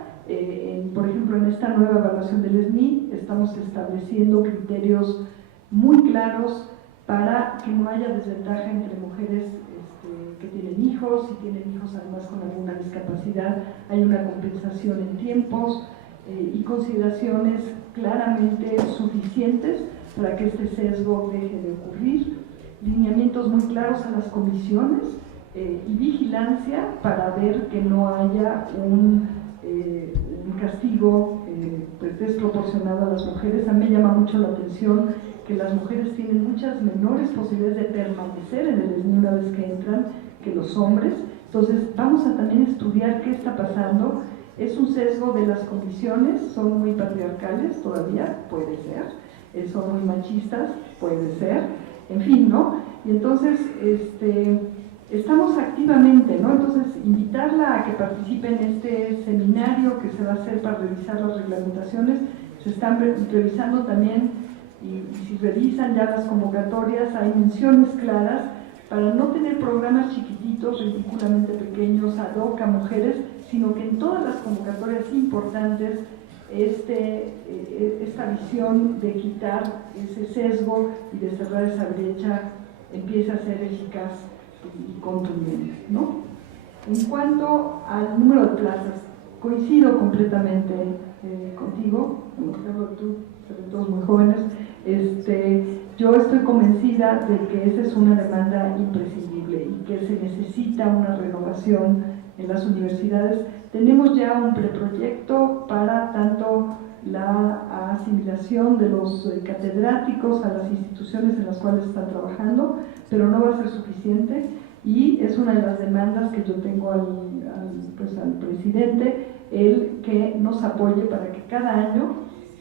por ejemplo, en esta nueva evaluación del SNI estamos estableciendo criterios muy claros para que no haya desventaja entre mujeres que tienen hijos, si tienen hijos además con alguna discapacidad, hay una compensación en tiempos y consideraciones claramente suficientes para que este sesgo deje de ocurrir, lineamientos muy claros a las comisiones y vigilancia para ver que no haya un castigo pues desproporcionado a las mujeres. A mí me llama mucho la atención que las mujeres tienen muchas menores posibilidades de permanecer en el SNI una vez que entran que los hombres. Entonces vamos a también estudiar qué está pasando. Es un sesgo de las comisiones, son muy patriarcales todavía, puede ser, son muy machistas, puede ser, en fin, ¿no? Y entonces estamos activamente, ¿no? Entonces invitarla a que participe en este seminario que se va a hacer para revisar las reglamentaciones. Se están revisando también, y si revisan ya las convocatorias, hay menciones claras para no tener programas chiquititos, ridículamente pequeños, ad hoc a mujeres, sino que en todas las convocatorias importantes esta visión de quitar ese sesgo y de cerrar esa brecha empieza a ser eficaz y contundente, ¿no? En cuanto al número de plazas, coincido completamente contigo, como tú, sobre todo muy jóvenes. Yo estoy convencida de que esa es una demanda imprescindible y que se necesita una renovación en las universidades. Tenemos ya un preproyecto para tanto la asimilación de los catedráticos a las instituciones en las cuales están trabajando, pero no va a ser suficiente y es una de las demandas que yo tengo al presidente, el que nos apoye para que cada año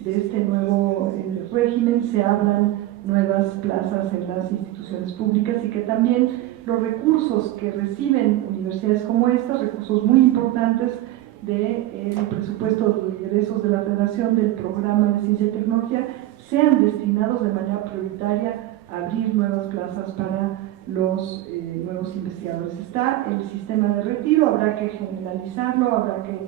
de este nuevo régimen se abran nuevas plazas en las instituciones públicas y que también los recursos que reciben universidades como estas, recursos muy importantes del presupuesto de egresos de la Federación del Programa de Ciencia y Tecnología, sean destinados de manera prioritaria a abrir nuevas plazas para los nuevos investigadores. Está el sistema de retiro, habrá que generalizarlo, habrá que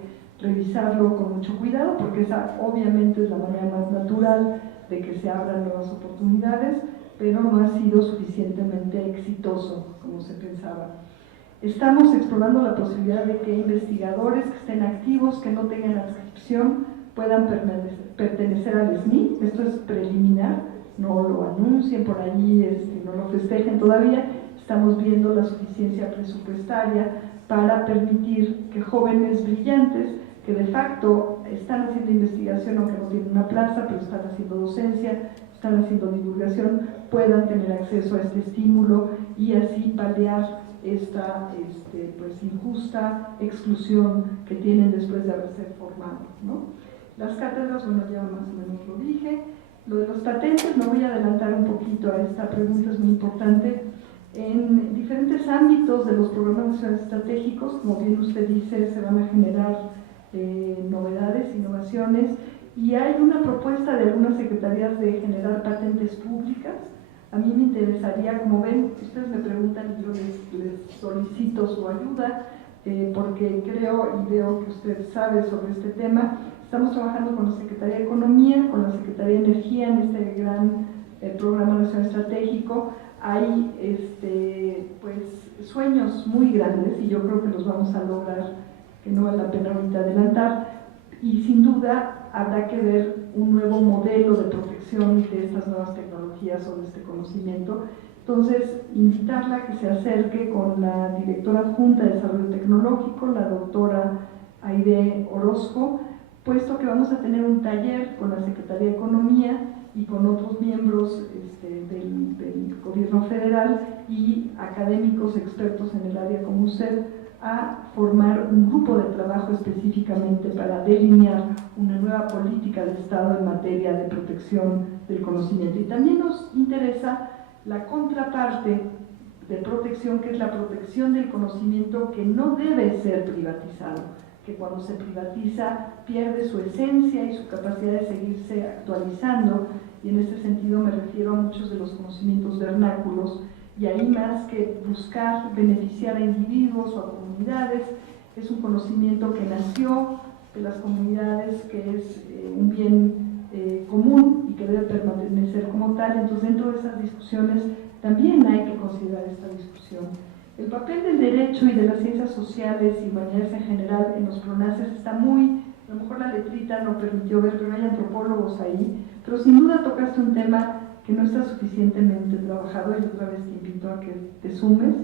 revisarlo con mucho cuidado, porque esa obviamente es la manera más natural de que se abran nuevas oportunidades, pero no ha sido suficientemente exitoso como se pensaba. Estamos explorando la posibilidad de que investigadores que estén activos, que no tengan adscripción, puedan pertenecer al SNI. Esto es preliminar, no lo anuncien por allí, no lo festejen todavía. Estamos viendo la suficiencia presupuestaria para permitir que jóvenes brillantes que de facto están haciendo investigación aunque no tienen una plaza, pero están haciendo docencia, están haciendo divulgación, puedan tener acceso a este estímulo y así paliar esta injusta exclusión que tienen después de haberse formado, ¿no? Las cátedras, bueno, ya más o menos lo dije. Lo de los patentes, me voy a adelantar un poquito a esta pregunta, es muy importante. En diferentes ámbitos de los programas nacionales estratégicos, como bien usted dice, se van a generar novedades, innovaciones, y hay una propuesta de algunas secretarías de generar patentes públicas. A mí me interesaría, como ven, ustedes me preguntan y yo les solicito su ayuda, porque creo y veo que usted sabe sobre este tema. Estamos trabajando con la Secretaría de Economía, con la Secretaría de Energía en este gran programa nacional estratégico. Hay sueños muy grandes y yo creo que los vamos a lograr que no vale la pena ahorita adelantar, y sin duda habrá que ver un nuevo modelo de protección de estas nuevas tecnologías o de este conocimiento. Entonces, invitarla a que se acerque con la directora adjunta de Desarrollo Tecnológico, la doctora Aide Orozco, puesto que vamos a tener un taller con la Secretaría de Economía y con otros miembros del gobierno federal y académicos expertos en el área como usted, a formar un grupo de trabajo específicamente para delinear una nueva política de Estado en materia de protección del conocimiento. Y también nos interesa la contraparte de protección, que es la protección del conocimiento, que no debe ser privatizado, que cuando se privatiza pierde su esencia y su capacidad de seguirse actualizando, y en este sentido me refiero a muchos de los conocimientos vernáculos, y ahí más que buscar beneficiar a individuos o a comunidades, es un conocimiento que nació de las comunidades, que es un bien común y que debe permanecer como tal. Entonces, dentro de esas discusiones también hay que considerar esta discusión. El papel del derecho y de las ciencias sociales y humanidades en general en los PRONACES está muy, a lo mejor la letrita no permitió ver, pero hay antropólogos ahí, pero sin duda tocaste un tema que no está suficientemente trabajado, y otra vez te invito a que te sumes,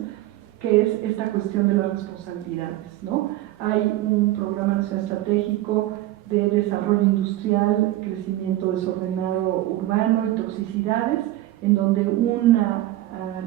que es esta cuestión de las responsabilidades, ¿no? Hay un programa nacional estratégico de desarrollo industrial, crecimiento desordenado urbano y toxicidades, en donde una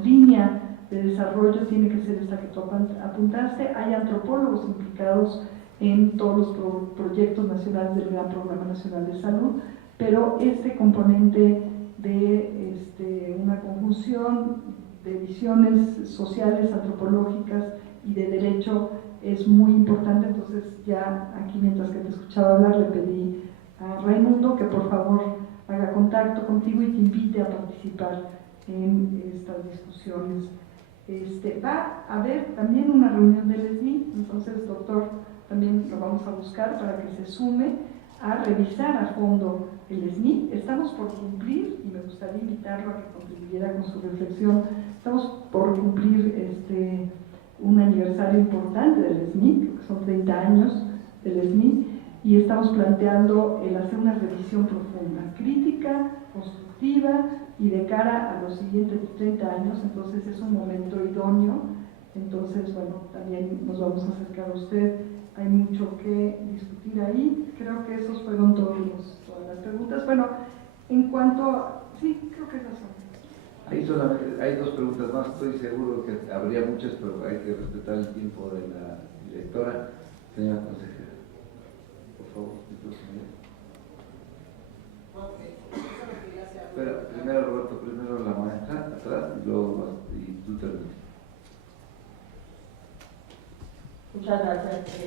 línea de desarrollo tiene que ser esta que tú apuntaste. Hay antropólogos implicados en todos los proyectos nacionales del Gran Programa Nacional de Salud, pero este componente de una conjunción de visiones sociales, antropológicas y de derecho es muy importante. Entonces, ya aquí, mientras que te escuchaba hablar, le pedí a Raimundo que por favor haga contacto contigo y te invite a participar en estas discusiones. Va a haber también una reunión del SNI, entonces, doctor, también lo vamos a buscar para que se sume a revisar a fondo el SNI. Estamos por cumplir, y me gustaría invitarlo a que contribuyera con su reflexión, estamos por cumplir un aniversario importante del SNI, creo que son 30 años del SNI, y estamos planteando el hacer una revisión profunda, crítica, constructiva y de cara a los siguientes 30 años. Entonces es un momento idóneo. Entonces, bueno, también nos vamos a acercar a usted, hay mucho que discutir ahí. Creo que esos fueron todas las preguntas. Bueno, en cuanto sí, creo que esas son. Hay dos preguntas más, estoy seguro que habría muchas, pero hay que respetar el tiempo de la directora. Señora consejera, por favor. Espera, primero Roberto, primero la maestra, atrás, y luego y tú terminas. Muchas gracias.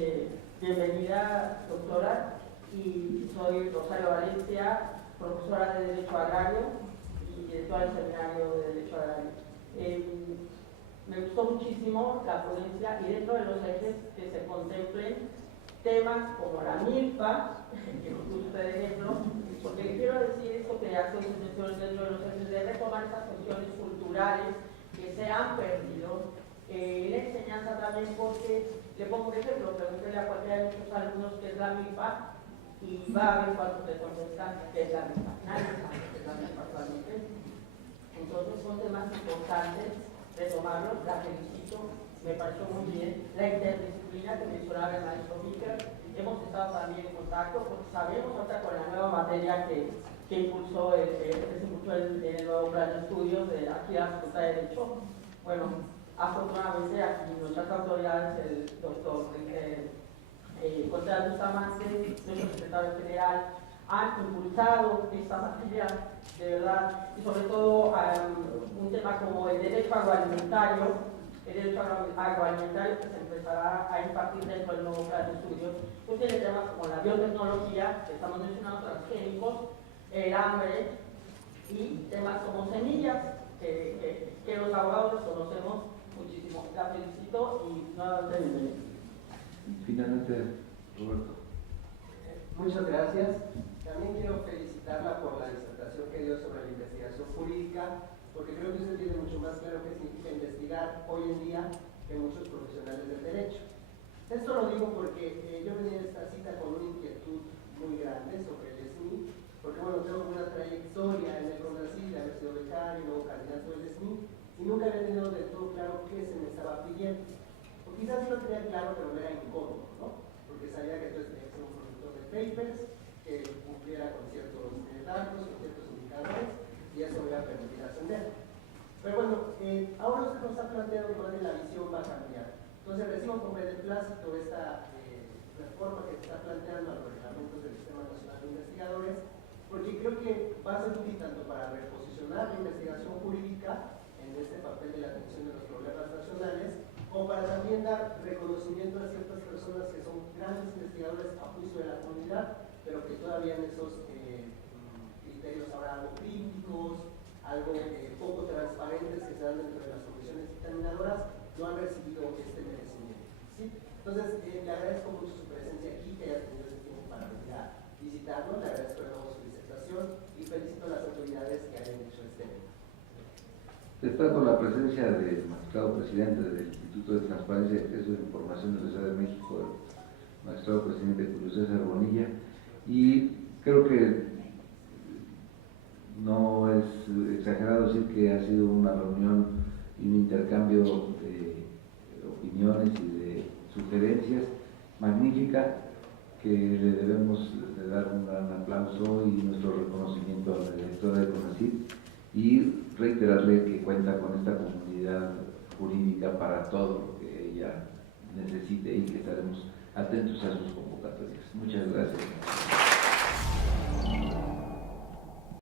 Bienvenida, doctora. Y soy Rosario Valencia, profesora de Derecho Agrario y directora del Seminario de Derecho Agrario. Me gustó muchísimo la ponencia, y dentro de los ejes que se contemplen temas como la milpa, que nos gusta de ejemplo, porque quiero decir esto que hace mención dentro de los ejes, de retomar estas cuestiones culturales que se han perdido en la enseñanza también, porque le pongo un ejemplo, pregúntele a cualquiera de nuestros alumnos qué es la milpa y va a ver cuántos te contestan qué es la milpa. Nadie sabe qué es la milpa actualmente. Entonces son temas importantes retomarlos. La felicito, me pareció muy bien. La interdisciplina que mencionaba el maestro Víker, hemos estado también en contacto, porque sabemos ahorita con la nueva materia que se impulsó en el nuevo plan de estudios de aquí a la Facultad de Derecho. Bueno, afortunadamente aquí nuestras autoridades, el doctor Contreras Bustamante, nuestro secretario general, han impulsado esta materia, de verdad, y sobre todo un tema como el derecho agroalimentario, que se empezará a impartir dentro del nuevo plan de estudios, pues tiene temas como la biotecnología, que estamos mencionando, transgénicos, el hambre, y temas como semillas, que los abogados conocemos muchísimo. La felicito y nuevamente bienvenida. Finalmente, Roberto. Muchas gracias. También quiero felicitarla por la disertación que dio sobre la investigación jurídica, porque creo que usted tiene mucho más claro qué significa investigar hoy en día que muchos profesionales del derecho. Esto lo digo porque yo venía de esta cita con una inquietud muy grande sobre el SNI, porque bueno, tengo una trayectoria en el CONACYT, de haber sido becario, luego candidato del SNI, y nunca había tenido del todo claro qué se me estaba pidiendo. O quizás sí lo tenía claro, pero me era incómodo, ¿no? Porque sabía que entonces tenía que ser un productor de papers, que cumpliera con ciertos datos, con ciertos indicadores, y eso me iba a permitir ascender. Pero bueno, ahora usted nos ha planteado que la visión va a cambiar. Entonces recibo con beneplácito esta reforma que se está planteando a los reglamentos del Sistema Nacional de Investigadores, porque creo que va a ser útil tanto para reposicionar la investigación jurídica en este papel de la atención de los problemas nacionales, como para también dar reconocimiento a ciertas personas que son grandes investigadores a juicio de la comunidad, pero que todavía en esos criterios ahora algo críticos, algo poco transparentes que se dan dentro de las comisiones dictaminadoras, no han recibido este merecimiento, ¿sí? Entonces, le agradezco mucho su presencia aquí, que haya tenido ese tiempo para venir a visitarnos, le agradezco de nuevo su disertación y felicito a las autoridades que hayan hecho este evento. Destaco la presencia del magistrado presidente del Instituto de Transparencia y Acceso a la Información de la Ciudad de México, el magistrado presidente Julio César Bonilla, y creo que no es exagerado decir que ha sido una reunión y un intercambio de opiniones y de sugerencias magnífica, que le debemos de dar un gran aplauso y nuestro reconocimiento a la directora de CONACYT, y reiterarle que cuenta con esta comunidad jurídica para todo lo que ella necesite y que estaremos atentos a sus convocatorias. Muchas gracias.